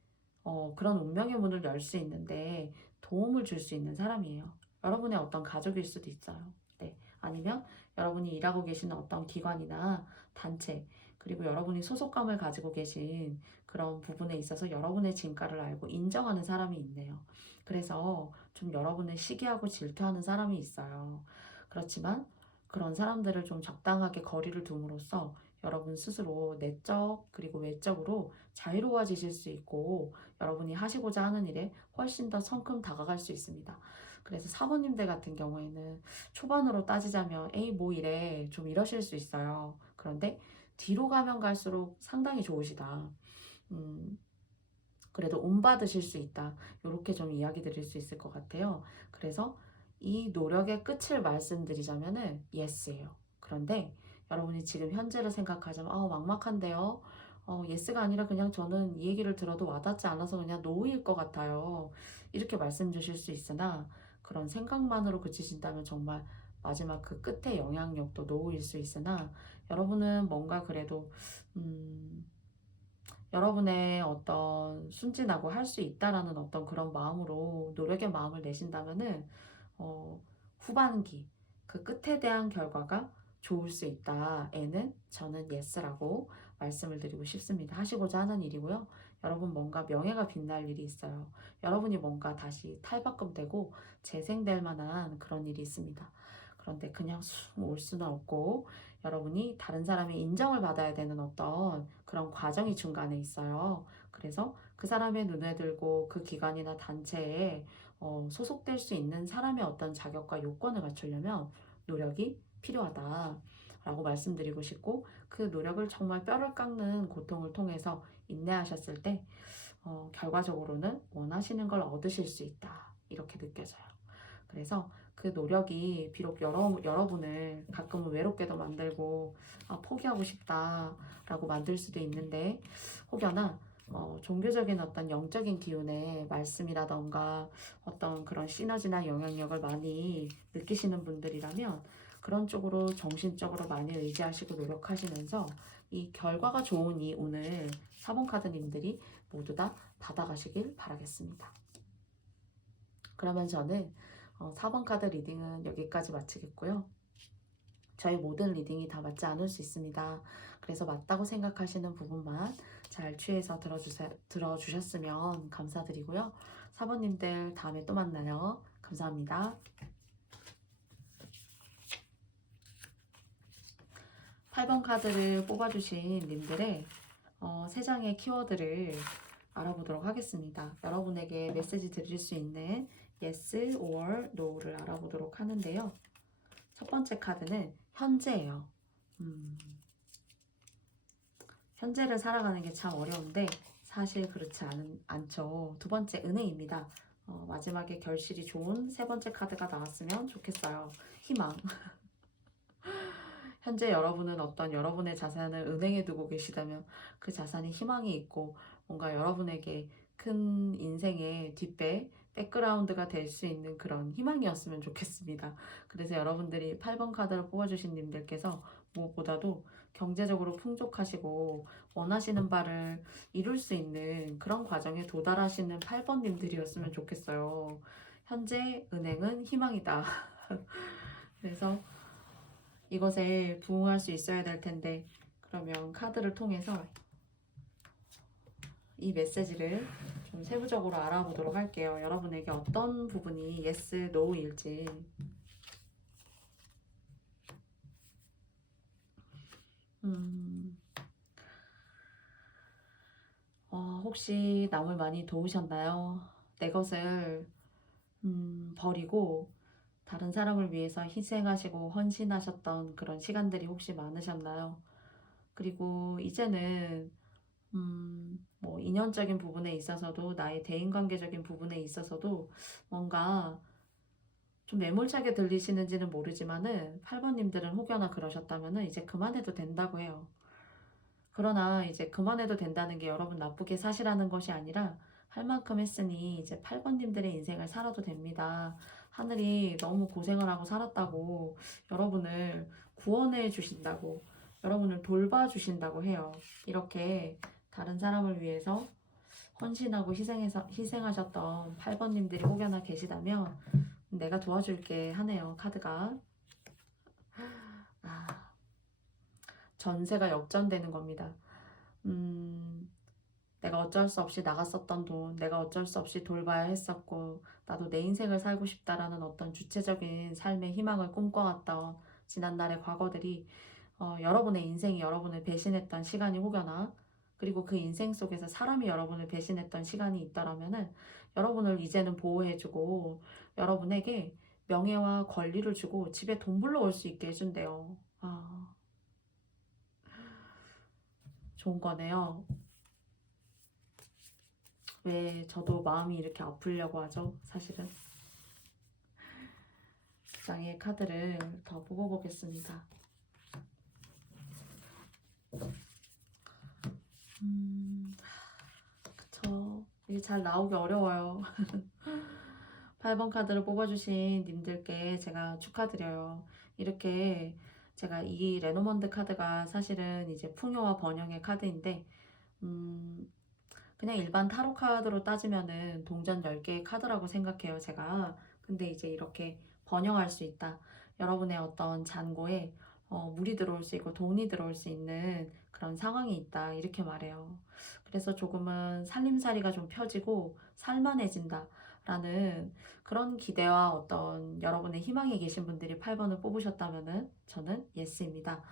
그런 운명의 문을 열 수 있는데 도움을 줄 수 있는 사람이에요. 여러분의 어떤 가족일 수도 있어요. 네. 아니면 여러분이 일하고 계시는 어떤 기관이나 단체, 그리고 여러분이 소속감을 가지고 계신 그런 부분에 있어서 여러분의 진가를 알고 인정하는 사람이 있네요. 그래서 좀 여러분을 시기하고 질투하는 사람이 있어요. 그렇지만 그런 사람들을 좀 적당하게 거리를 둠으로써 여러분 스스로 내적 그리고 외적으로 자유로워지실 수 있고 여러분이 하시고자 하는 일에 훨씬 더 성큼 다가갈 수 있습니다. 그래서 사모님들 같은 경우에는 초반으로 따지자면 에이 뭐 이래 좀 이러실 수 있어요. 그런데 뒤로 가면 갈수록 상당히 좋으시다. 음, 그래도 운 받으실 수 있다. 이렇게 좀 이야기 드릴 수 있을 것 같아요. 그래서 이 노력의 끝을 말씀드리자면은 예스예요. 그런데 여러분이 지금 현재를 생각하자면 막막한데요. 예스가 아니라 그냥 저는 이 얘기를 들어도 와닿지 않아서 그냥 노일 것 같아요. 이렇게 말씀 주실 수 있으나 그런 생각만으로 그치신다면 정말 마지막 그 끝의 영향력도 노일 수 있으나 여러분은 뭔가 그래도 여러분의 어떤 순진하고 할 수 있다라는 어떤 그런 마음으로 노력의 마음을 내신다면은 어, 후반기 그 끝에 대한 결과가 좋을 수 있다에는 저는 예스라고 말씀을 드리고 싶습니다. 하시고자 하는 일이고요. 여러분 뭔가 명예가 빛날 일이 있어요. 여러분이 뭔가 다시 탈바꿈되고 재생될 만한 그런 일이 있습니다. 그런데 그냥 쑥 올 수는 없고 여러분이 다른 사람의 인정을 받아야 되는 어떤 그런 과정이 중간에 있어요. 그래서 그 사람의 눈에 들고 그 기관이나 단체에 소속될 수 있는 사람의 어떤 자격과 요건을 갖추려면 노력이 필요하다라고 말씀드리고 싶고 그 노력을 정말 뼈를 깎는 고통을 통해서 인내하셨을 때 결과적으로는 원하시는 걸 얻으실 수 있다. 이렇게 느껴져요. 그래서 그 노력이 비록 여러분을 가끔은 외롭게도 만들고 포기하고 싶다라고 만들 수도 있는데 혹여나 종교적인 어떤 영적인 기운의 말씀이라던가 어떤 그런 시너지나 영향력을 많이 느끼시는 분들이라면 그런 쪽으로 정신적으로 많이 의지하시고 노력하시면서 이 결과가 좋은 이 오늘 4번 카드님들이 모두 다 받아가시길 바라겠습니다. 그러면 저는 4번 카드 리딩은 여기까지 마치겠고요. 저희 모든 리딩이 다 맞지 않을 수 있습니다. 그래서 맞다고 생각하시는 부분만 잘 취해서 들어주셨으면 감사드리고요. 4번님들 다음에 또 만나요. 감사합니다. 8번 카드를 뽑아주신 님들의 3장의 키워드를 알아보도록 하겠습니다. 여러분에게 메시지 드릴 수 있는 yes or no를 알아보도록 하는데요. 첫 번째 카드는 현재예요. 현재를 살아가는 게 참 어려운데 사실 그렇지 않죠. 두 번째 은행입니다. 마지막에 결실이 좋은 세 번째 카드가 나왔으면 좋겠어요. 희망. 현재 여러분은 어떤 여러분의 자산을 은행에 두고 계시다면 그 자산이 희망이 있고 뭔가 여러분에게 큰 인생의 백그라운드가 될 수 있는 그런 희망이었으면 좋겠습니다. 그래서 여러분들이 8번 카드를 뽑아주신 님들께서 무엇보다도 경제적으로 풍족하시고 원하시는 바를 이룰 수 있는 그런 과정에 도달하시는 8번 님들이었으면 좋겠어요. 현재 은행은 희망이다. 그래서 이것에 부응할 수 있어야 될 텐데, 그러면 카드를 통해서 이 메시지를 좀 세부적으로 알아보도록 할게요. 여러분에게 어떤 부분이 yes, no일지. 혹시 남을 많이 도우셨나요? 내 것을 버리고 다른 사람을 위해서 희생하시고 헌신하셨던 그런 시간들이 혹시 많으셨나요? 그리고 이제는 뭐 인연적인 부분에 있어서도 나의 대인관계적인 부분에 있어서도 뭔가 좀 매몰차게 들리시는지는 모르지만은 8번님들은 혹여나 그러셨다면은 이제 그만해도 된다고 해요. 그러나 이제 그만해도 된다는 게 여러분 나쁘게 사시라는 것이 아니라 할 만큼 했으니 이제 8번님들의 인생을 살아도 됩니다. 하늘이 너무 고생을 하고 살았다고 여러분을 구원해 주신다고 여러분을 돌봐주신다고 해요. 이렇게 다른 사람을 위해서 헌신하고 희생하셨던 8번님들이 혹여나 계시다면 내가 도와줄게 하네요. 카드가. 전세가 역전되는 겁니다. 내가 어쩔 수 없이 나갔었던 돈, 내가 어쩔 수 없이 돌봐야 했었고, 나도 내 인생을 살고 싶다라는 어떤 주체적인 삶의 희망을 꿈꿔왔던 지난날의 과거들이 여러분의 인생이 여러분을 배신했던 시간이 혹여나 그리고 그 인생 속에서 사람이 여러분을 배신했던 시간이 있다라면은 여러분을 이제는 보호해주고 여러분에게 명예와 권리를 주고 집에 돈 불러올 수 있게 해준대요. 좋은 거네요. 왜 저도 마음이 이렇게 아프려고 하죠? 사실은. 두 장의 카드를 더 뽑아보겠습니다. 그쵸. 이게 잘 나오기 어려워요. 8번 카드를 뽑아주신 님들께 제가 축하드려요. 이렇게 제가 이 레노먼드 카드가 사실은 이제 풍요와 번영의 카드인데, 그냥 일반 타로 카드로 따지면은 동전 10개의 카드라고 생각해요, 제가. 근데 이제 이렇게 번영할 수 있다. 여러분의 어떤 잔고에 물이 들어올 수 있고 돈이 들어올 수 있는 그런 상황이 있다. 이렇게 말해요. 그래서 조금은 살림살이가 좀 펴지고 살만해진다. 라는 그런 기대와 어떤 여러분의 희망이 계신 분들이 8번을 뽑으셨다면은 저는 예스입니다.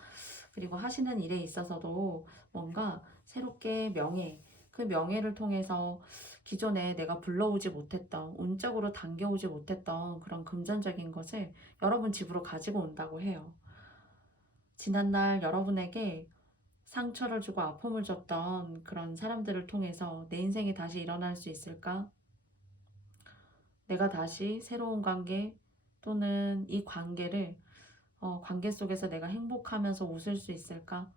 그리고 하시는 일에 있어서도 뭔가 새롭게 그 명예를 통해서 기존에 내가 불러오지 못했던, 운적으로 당겨오지 못했던 그런 금전적인 것을 여러분 집으로 가지고 온다고 해요. 지난날 여러분에게 상처를 주고 아픔을 줬던 그런 사람들을 통해서 내 인생이 다시 일어날 수 있을까? 내가 다시 새로운 관계 또는 이 관계 속에서 내가 행복하면서 웃을 수 있을까?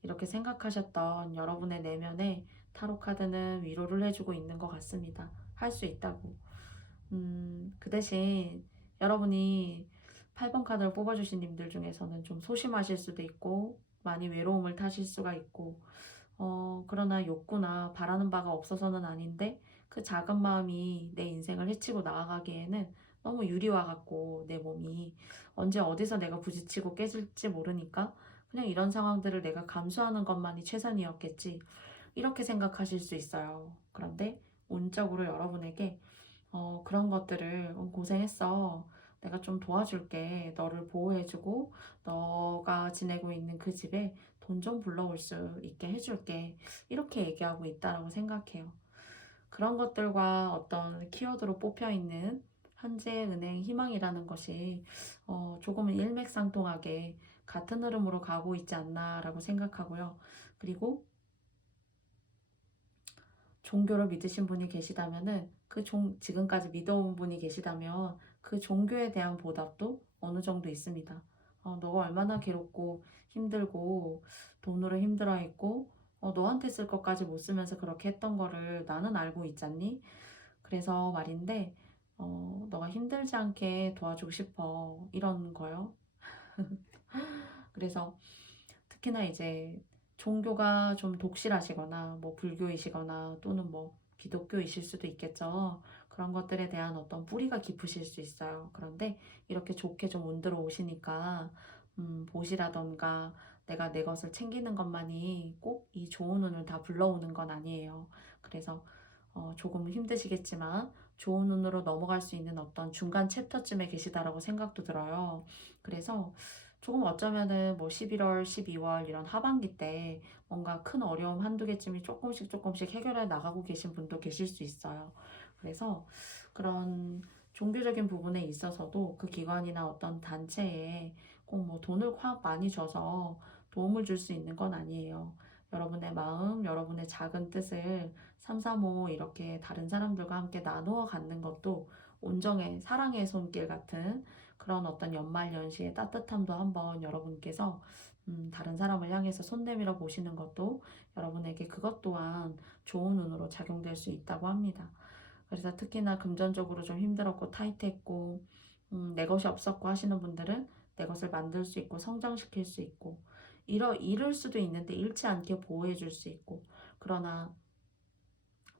이렇게 생각하셨던 여러분의 내면에 타로 카드는 위로를 해주고 있는 것 같습니다. 할 수 있다고. 그 대신 여러분이 8번 카드를 뽑아주신 님들 중에서는 좀 소심하실 수도 있고 많이 외로움을 타실 수가 있고 그러나 욕구나 바라는 바가 없어서는 아닌데 그 작은 마음이 내 인생을 해치고 나아가기에는 너무 유리와 같고 내 몸이 언제 어디서 내가 부딪히고 깨질지 모르니까 그냥 이런 상황들을 내가 감수하는 것만이 최선이었겠지 이렇게 생각하실 수 있어요. 그런데 운적으로 여러분에게 그런 것들을 고생했어. 내가 좀 도와줄게. 너를 보호해주고 너가 지내고 있는 그 집에 돈 좀 불러올 수 있게 해줄게. 이렇게 얘기하고 있다라고 생각해요. 그런 것들과 어떤 키워드로 뽑혀있는 현재은행 희망이라는 것이 조금은 일맥상통하게 같은 흐름으로 가고 있지 않나라고 생각하고요. 그리고 종교를 믿으신 분이 계시다면은 지금까지 믿어온 분이 계시다면 그 종교에 대한 보답도 어느 정도 있습니다. 너가 얼마나 괴롭고 힘들고 돈으로 힘들어했고 너한테 쓸 것까지 못 쓰면서 그렇게 했던 거를 나는 알고 있잖니? 그래서 말인데 너가 힘들지 않게 도와주고 싶어 이런 거요. 그래서 특히나 이제 종교가 좀 독실하시거나 뭐 불교이시거나 또는 뭐 기독교이실 수도 있겠죠. 그런 것들에 대한 어떤 뿌리가 깊으실 수 있어요. 그런데 이렇게 좋게 좀 운들어 오시니까 보시라던가 내가 내 것을 챙기는 것만이 꼭 이 좋은 운을 다 불러오는 건 아니에요. 그래서 조금 힘드시겠지만 좋은 운으로 넘어갈 수 있는 어떤 중간 챕터쯤에 계시다라고 생각도 들어요. 그래서 조금 어쩌면은 뭐 11월, 12월 이런 하반기 때 뭔가 큰 어려움 한두 개쯤이 조금씩 해결해 나가고 계신 분도 계실 수 있어요. 그래서 그런 종교적인 부분에 있어서도 그 기관이나 어떤 단체에 꼭 뭐 돈을 확 많이 줘서 도움을 줄 수 있는 건 아니에요. 여러분의 마음, 여러분의 작은 뜻을 삼삼오오 이렇게 다른 사람들과 함께 나누어 갖는 것도 온정의 사랑의 손길 같은 그런 어떤 연말연시의 따뜻함도 한번 여러분께서 다른 사람을 향해서 손 내밀어 보시는 것도 여러분에게 그것 또한 좋은 운으로 작용될 수 있다고 합니다. 그래서 특히나 금전적으로 좀 힘들었고 타이트했고 내 것이 없었고 하시는 분들은 내 것을 만들 수 있고 성장시킬 수 있고 잃을 수도 있는데 잃지 않게 보호해 줄 수 있고 그러나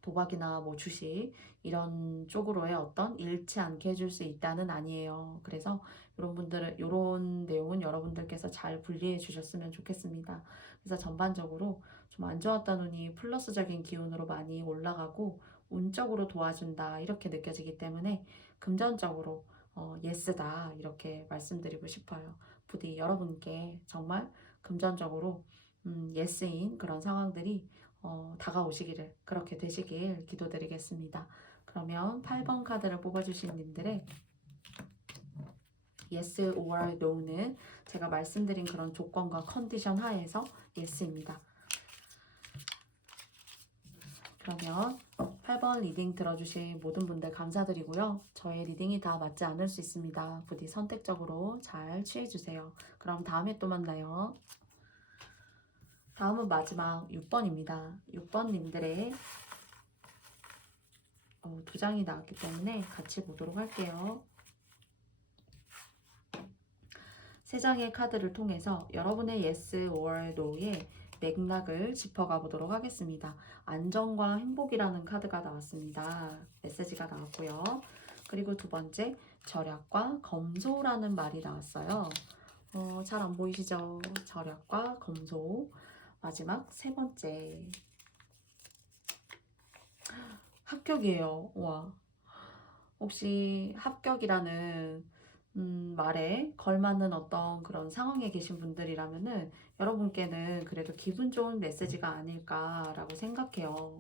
도박이나 뭐 주식 이런 쪽으로의 어떤 잃지 않게 해줄 수 있다는 아니에요. 그래서 이런 내용은 여러분들께서 잘 분리해 주셨으면 좋겠습니다. 그래서 전반적으로 좀 안 좋았던 운이 플러스적인 기운으로 많이 올라가고 운적으로 도와준다 이렇게 느껴지기 때문에 금전적으로 예스다 이렇게 말씀드리고 싶어요. 부디 여러분께 정말 금전적으로 예스인 그런 상황들이 다가오시기를 그렇게 되시길 기도드리겠습니다. 그러면 8번 카드를 뽑아주신 님들의 yes or no는 제가 말씀드린 그런 조건과 컨디션 하에서 yes입니다. 그러면 8번 리딩 들어주신 모든 분들 감사드리고요. 저의 리딩이 다 맞지 않을 수 있습니다. 부디 선택적으로 잘 취해주세요. 그럼 다음에 또 만나요. 다음은 마지막 6번입니다. 6번 님들의 두 장이 나왔기 때문에 같이 보도록 할게요. 세 장의 카드를 통해서 여러분의 yes or no의 맥락을 짚어가 보도록 하겠습니다. 안정과 행복이라는 카드가 나왔습니다. 메시지가 나왔고요. 그리고 두 번째 절약과 검소라는 말이 나왔어요. 잘 안 보이시죠? 절약과 검소. 마지막 세 번째 합격이에요. 와. 혹시 합격이라는 말에 걸맞는 어떤 그런 상황에 계신 분들이라면은 여러분께는 그래도 기분 좋은 메시지가 아닐까라고 생각해요.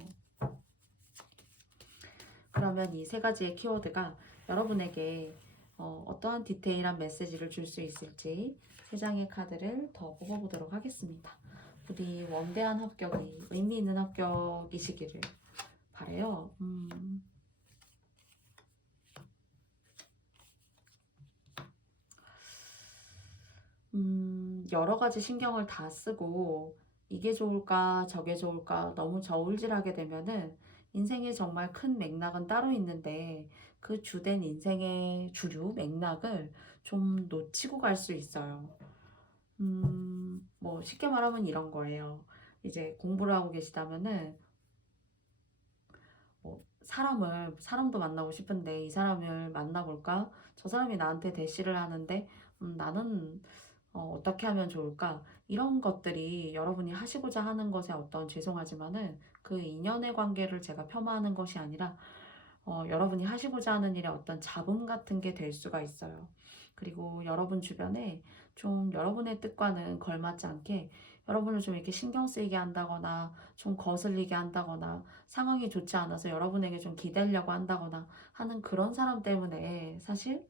그러면 이 세 가지의 키워드가 여러분에게 어떠한 디테일한 메시지를 줄 수 있을지 세 장의 카드를 더 뽑아보도록 하겠습니다. 부디 원대한 합격이 의미 있는 합격이시기를 바래요. 여러 가지 신경을 다 쓰고 이게 좋을까 저게 좋을까 너무 저울질하게 되면은 인생에 정말 큰 맥락은 따로 있는데 그 주된 인생의 주류 맥락을 좀 놓치고 갈 수 있어요. 뭐 쉽게 말하면 이런 거예요. 이제 공부를 하고 계시다면은 뭐 사람도 만나고 싶은데 이 사람을 만나볼까? 저 사람이 나한테 대시를 하는데 나는 어떻게 하면 좋을까? 이런 것들이 여러분이 하시고자 하는 것에 어떤 죄송하지만은 그 인연의 관계를 제가 폄하하는 것이 아니라 여러분이 하시고자 하는 일에 어떤 잡음 같은 게 될 수가 있어요. 그리고 여러분 주변에 좀 여러분의 뜻과는 걸맞지 않게 여러분을 좀 이렇게 신경 쓰이게 한다거나 좀 거슬리게 한다거나 상황이 좋지 않아서 여러분에게 좀 기대려고 한다거나 하는 그런 사람 때문에 사실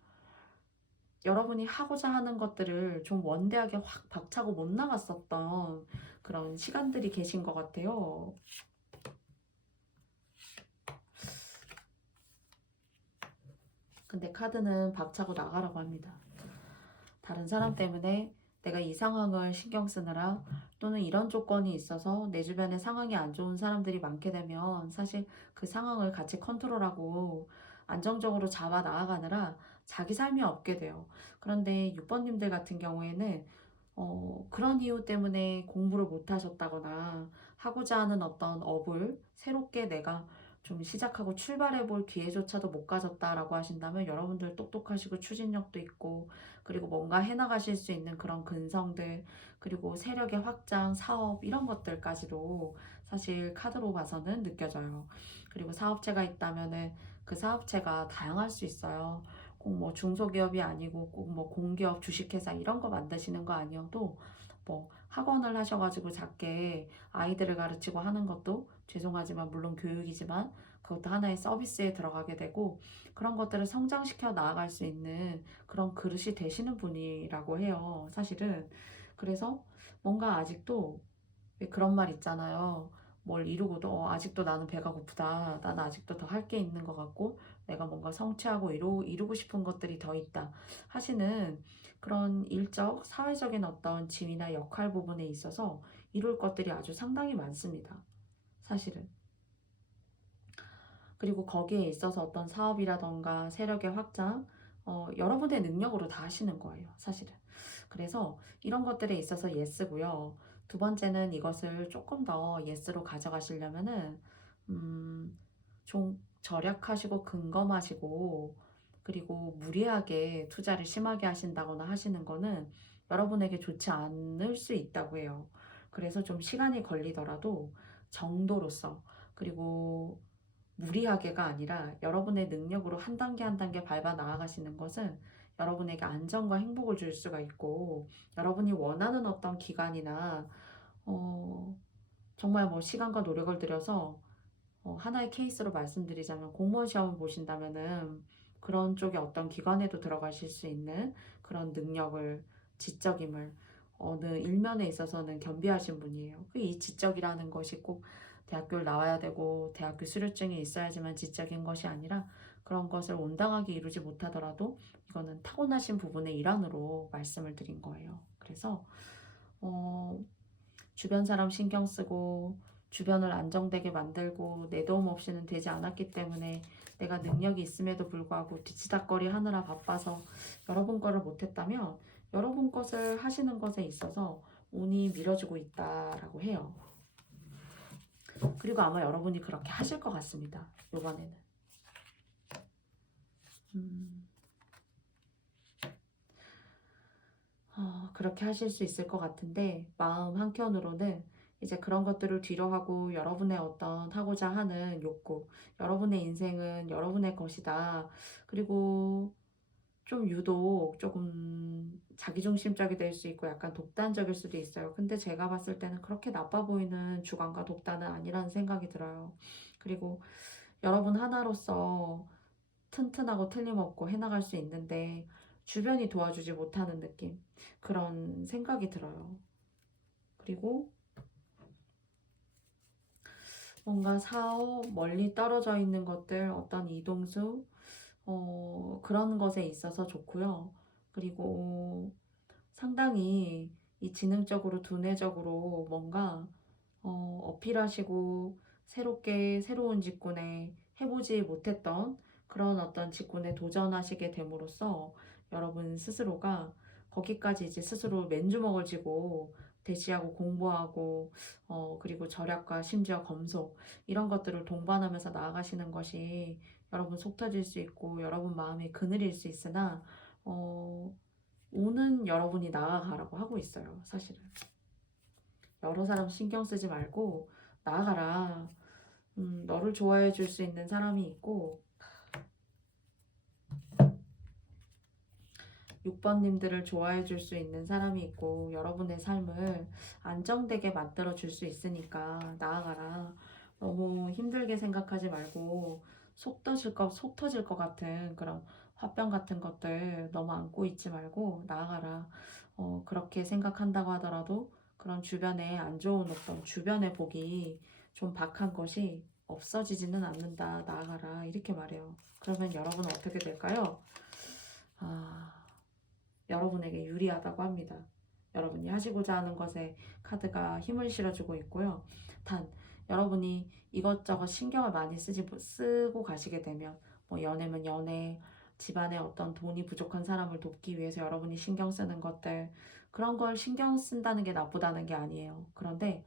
여러분이 하고자 하는 것들을 좀 원대하게 확 박차고 못 나갔었던 그런 시간들이 계신 것 같아요. 근데 카드는 박차고 나가라고 합니다. 다른 사람 때문에 내가 이 상황을 신경 쓰느라 또는 이런 조건이 있어서 내 주변에 상황이 안 좋은 사람들이 많게 되면 사실 그 상황을 같이 컨트롤하고 안정적으로 잡아 나아가느라 자기 삶이 없게 돼요. 그런데 6번님들 같은 경우에는 그런 이유 때문에 공부를 못 하셨다거나 하고자 하는 어떤 업을 새롭게 내가 좀 시작하고 출발해 볼 기회조차도 못 가졌다라고 하신다면 여러분들 똑똑하시고 추진력도 있고 그리고 뭔가 해나가실 수 있는 그런 근성들 그리고 세력의 확장, 사업 이런 것들까지도 사실 카드로 봐서는 느껴져요. 그리고 사업체가 있다면은 그 사업체가 다양할 수 있어요. 꼭 뭐 중소기업이 아니고 꼭 뭐 공기업, 주식회사 이런 거 만드시는 거 아니어도 뭐 학원을 하셔가지고 작게 아이들을 가르치고 하는 것도 죄송하지만 물론 교육이지만 그것도 하나의 서비스에 들어가게 되고 그런 것들을 성장시켜 나아갈 수 있는 그런 그릇이 되시는 분이라고 해요. 사실은. 그래서 뭔가 아직도 왜 그런 말 있잖아요. 뭘 이루고도 아직도 나는 배가 고프다. 나는 아직도 더 할 게 있는 것 같고 내가 뭔가 성취하고 이루고 싶은 것들이 더 있다. 하시는 그런 일적, 사회적인 어떤 지위나 역할 부분에 있어서 이룰 것들이 아주 상당히 많습니다. 사실은. 그리고 거기에 있어서 어떤 사업이라던가 세력의 확장, 여러분의 능력으로 다 하시는 거예요. 사실은. 그래서 이런 것들에 있어서 예스고요. 두 번째는 이것을 조금 더 예스로 가져가시려면은 좀 절약하시고 근검하시고 그리고 무리하게 투자를 심하게 하신다거나 하시는 거는 여러분에게 좋지 않을 수 있다고 해요. 그래서 좀 시간이 걸리더라도 정도로서 그리고 무리하게가 아니라 여러분의 능력으로 한 단계 한 단계 밟아 나아가시는 것은 여러분에게 안정과 행복을 줄 수가 있고 여러분이 원하는 어떤 기간이나 어, 정말 뭐 시간과 노력을 들여서 하나의 케이스로 말씀드리자면 공무원 시험을 보신다면은 그런 쪽에 어떤 기관에도 들어가실 수 있는 그런 능력을 지적임을 어느 일면에 있어서는 겸비하신 분이에요. 이 지적이라는 것이 꼭 대학교를 나와야 되고 대학교 수료증이 있어야지만 지적인 것이 아니라 그런 것을 온당하게 이루지 못하더라도 이거는 타고나신 부분의 일환으로 말씀을 드린 거예요. 그래서 어, 주변 사람 신경 쓰고 주변을 안정되게 만들고 내 도움 없이는 되지 않았기 때문에 내가 능력이 있음에도 불구하고 뒤치다꺼리 하느라 바빠서 여러분 거를 못했다면 여러분 것을 하시는 것에 있어서 운이 밀어주고 있다라고 해요. 그리고 아마 여러분이 그렇게 하실 것 같습니다. 이번에는. 그렇게 하실 수 있을 것 같은데 마음 한켠으로는 이제 그런 것들을 뒤로 하고 여러분의 어떤 하고자 하는 욕구, 여러분의 인생은 여러분의 것이다. 그리고 좀 유독 조금 자기중심적이 될 수 있고 약간 독단적일 수도 있어요. 근데 제가 봤을 때는 그렇게 나빠 보이는 주관과 독단은 아니라는 생각이 들어요. 그리고 여러분 하나로서 튼튼하고 틀림없고 해나갈 수 있는데 주변이 도와주지 못하는 느낌. 그런 생각이 들어요. 그리고 뭔가 사업, 멀리 떨어져 있는 것들, 어떤 이동수, 그런 것에 있어서 좋고요. 그리고 상당히 이 지능적으로, 두뇌적으로 뭔가 어필하시고 새롭게 새로운 직군에 해보지 못했던 그런 어떤 직군에 도전하시게 됨으로써 여러분 스스로가 거기까지 이제 스스로 맨주먹을 쥐고 대시하고 공부하고 그리고 절약과 심지어 검속 이런 것들을 동반하면서 나아가시는 것이 여러분 속 터질 수 있고 여러분 마음이 그늘일 수 있으나 오는 여러분이 나아가라고 하고 있어요. 사실은 여러 사람 신경 쓰지 말고 나아가라. 너를 좋아해 줄 수 있는 사람이 있고 6번님들을 좋아해 줄 수 있는 사람이 있고 여러분의 삶을 안정되게 만들어 줄 수 있으니까 나아가라. 너무 힘들게 생각하지 말고 속 터질 것 같은 그런 화병 같은 것들 너무 안고 있지 말고 나아가라. 그렇게 생각한다고 하더라도 그런 주변에 안 좋은 어떤 주변의 복이 좀 박한 것이 없어지지는 않는다. 나아가라. 이렇게 말해요. 그러면 여러분은 어떻게 될까요? 여러분에게 유리하다고 합니다. 여러분이 하시고자 하는 것에 카드가 힘을 실어주고 있고요. 단 여러분이 이것저것 신경을 많이 쓰고 가시게 되면 뭐 연애면 연애, 집안에 어떤 돈이 부족한 사람을 돕기 위해서 여러분이 신경 쓰는 것들, 그런 걸 신경 쓴다는 게 나쁘다는 게 아니에요. 그런데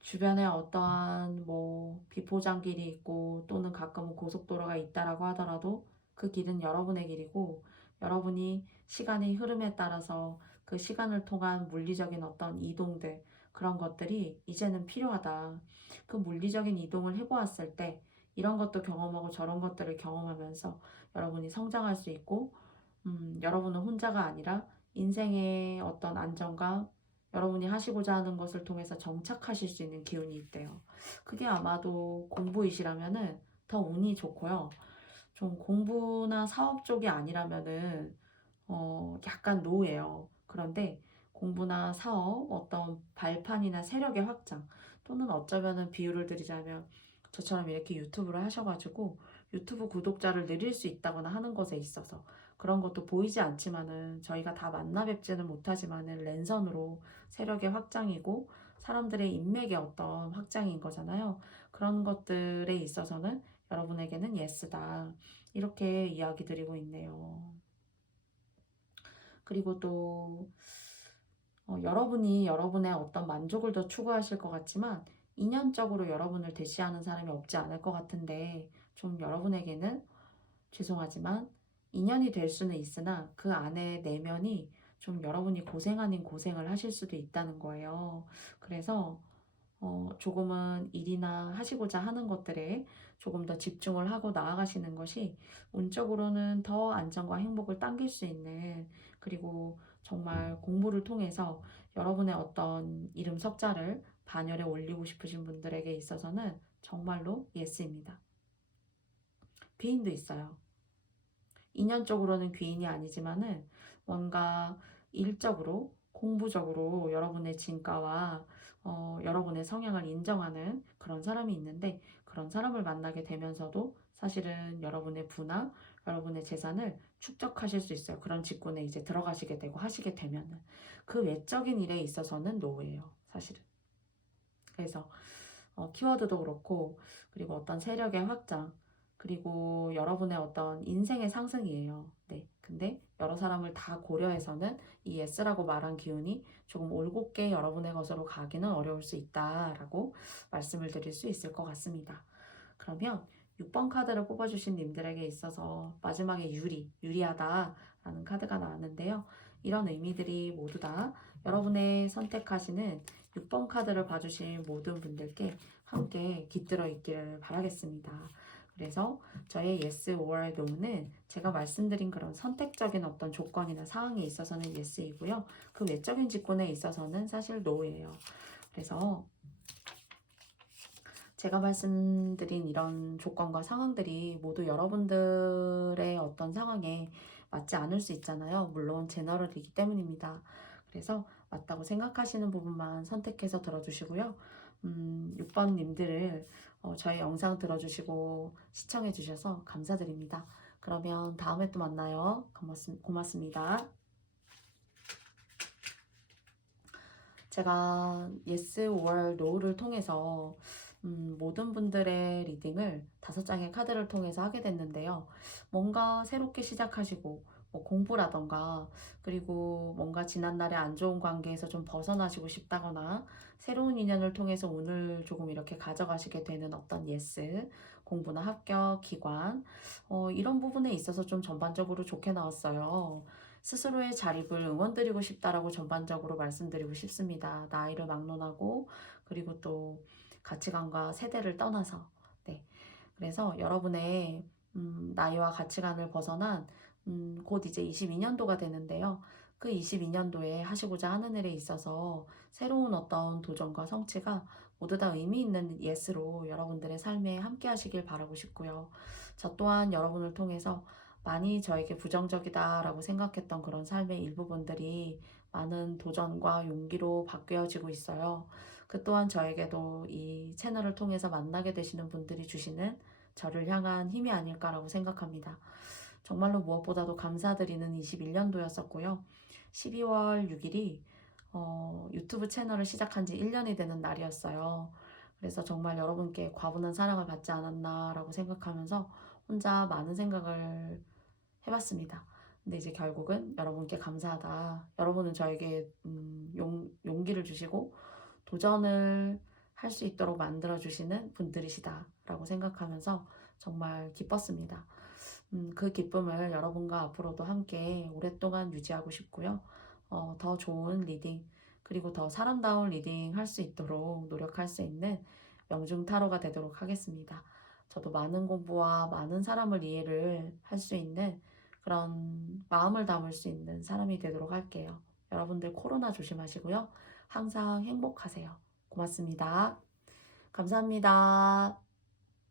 주변에 어떠한 뭐 비포장길이 있고 또는 가끔은 고속도로가 있다라고 하더라도 그 길은 여러분의 길이고, 여러분이 시간의 흐름에 따라서 그 시간을 통한 물리적인 어떤 이동들, 그런 것들이 이제는 필요하다. 그 물리적인 이동을 해보았을 때 이런 것도 경험하고 저런 것들을 경험하면서 여러분이 성장할 수 있고, 여러분은 혼자가 아니라 인생의 어떤 안정감, 여러분이 하시고자 하는 것을 통해서 정착하실 수 있는 기운이 있대요. 그게 아마도 공부이시라면은 더 운이 좋고요. 좀 공부나 사업 쪽이 아니라면은 약간 노예요. 그런데 공부나 사업, 어떤 발판이나 세력의 확장, 또는 어쩌면은 비유를 드리자면 저처럼 이렇게 유튜브를 하셔가지고 유튜브 구독자를 늘릴 수 있다거나 하는 것에 있어서, 그런 것도 보이지 않지만은 저희가 다 만나 뵙지는 못하지만은 랜선으로 세력의 확장이고 사람들의 인맥의 어떤 확장인 거잖아요. 그런 것들에 있어서는 여러분에게는 예스다. 이렇게 이야기 드리고 있네요. 그리고 또 여러분이 여러분의 어떤 만족을 더 추구하실 것 같지만 인연적으로 여러분을 대시하는 사람이 없지 않을 것 같은데, 좀 여러분에게는 죄송하지만 인연이 될 수는 있으나 그 안에 내면이 좀 여러분이 고생 아닌 고생을 하실 수도 있다는 거예요. 그래서 조금은 일이나 하시고자 하는 것들에 조금 더 집중을 하고 나아가시는 것이 운적으로는 더 안정과 행복을 당길 수 있는, 그리고 정말 공부를 통해서 여러분의 어떤 이름 석자를 반열에 올리고 싶으신 분들에게 있어서는 정말로 예스입니다. 귀인도 있어요. 인연적으로는 귀인이 아니지만은 뭔가 일적으로, 공부적으로 여러분의 진가와 여러분의 성향을 인정하는 그런 사람이 있는데, 그런 사람을 만나게 되면서도 사실은 여러분의 부나 여러분의 재산을 축적하실 수 있어요. 그런 직군에 이제 들어가시게 되고 하시게 되면은 그 외적인 일에 있어서는 노예요, 사실은. 그래서 키워드도 그렇고, 그리고 어떤 세력의 확장, 그리고 여러분의 어떤 인생의 상승이에요. 네. 근데 여러 사람을 다 고려해서는 이 예스라고 말한 기운이 조금 올곧게 여러분의 것으로 가기는 어려울 수 있다라고 말씀을 드릴 수 있을 것 같습니다. 그러면 6번 카드를 뽑아주신 님들에게 있어서 마지막에 유리하다라는 카드가 나왔는데요. 이런 의미들이 모두 다 여러분의 선택하시는 6번 카드를 봐주신 모든 분들께 함께 깃들어 있기를 바라겠습니다. 그래서 저의 yes or no는 제가 말씀드린 그런 선택적인 어떤 조건이나 상황에 있어서는 yes이고요. 그 외적인 직군에 있어서는 사실 no예요. 그래서 제가 말씀드린 이런 조건과 상황들이 모두 여러분들의 어떤 상황에 맞지 않을 수 있잖아요. 물론 제너럴이기 때문입니다. 그래서 맞다고 생각하시는 부분만 선택해서 들어주시고요. 6번 님들을 저희 영상 들어주시고 시청해주셔서 감사드립니다. 그러면 다음에 또 만나요. 고맙습니다. 제가 yes or no를 통해서 모든 분들의 리딩을 5장의 카드를 통해서 하게 됐는데요. 뭔가 새롭게 시작하시고 뭐 공부라던가, 그리고 뭔가 지난날의 안 좋은 관계에서 좀 벗어나시고 싶다거나, 새로운 인연을 통해서 운을 조금 이렇게 가져가시게 되는 어떤 예스, 공부나 합격, 기관, 이런 부분에 있어서 좀 전반적으로 좋게 나왔어요. 스스로의 자립을 응원드리고 싶다라고 전반적으로 말씀드리고 싶습니다. 나이를 막론하고, 그리고 또 가치관과 세대를 떠나서, 네. 그래서 여러분의 나이와 가치관을 벗어난 곧 이제 22년도가 되는데요. 그 22년도에 하시고자 하는 일에 있어서 새로운 어떤 도전과 성취가 모두 다 의미 있는 예스로 여러분들의 삶에 함께 하시길 바라고 싶고요. 저 또한 여러분을 통해서 많이 저에게 부정적이다라고 생각했던 그런 삶의 일부분들이 많은 도전과 용기로 바뀌어지고 있어요. 그 또한 저에게도 이 채널을 통해서 만나게 되시는 분들이 주시는 저를 향한 힘이 아닐까라고 생각합니다. 정말로 무엇보다도 감사드리는 21년도였었고요. 12월 6일이 유튜브 채널을 시작한 지 1년이 되는 날이었어요. 그래서 정말 여러분께 과분한 사랑을 받지 않았나라고 생각하면서 혼자 많은 생각을 해봤습니다. 근데 이제 결국은 여러분께 감사하다. 여러분은 저에게 용기를 주시고 도전을 할 수 있도록 만들어주시는 분들이시다라고 생각하면서 정말 기뻤습니다. 그 기쁨을 여러분과 앞으로도 함께 오랫동안 유지하고 싶고요. 더 좋은 리딩, 그리고 더 사람다운 리딩 할 수 있도록 노력할 수 있는 명중 타로가 되도록 하겠습니다. 저도 많은 공부와 많은 사람을 이해를 할 수 있는 그런 마음을 담을 수 있는 사람이 되도록 할게요. 여러분들 코로나 조심하시고요. 항상 행복하세요. 고맙습니다. 감사합니다.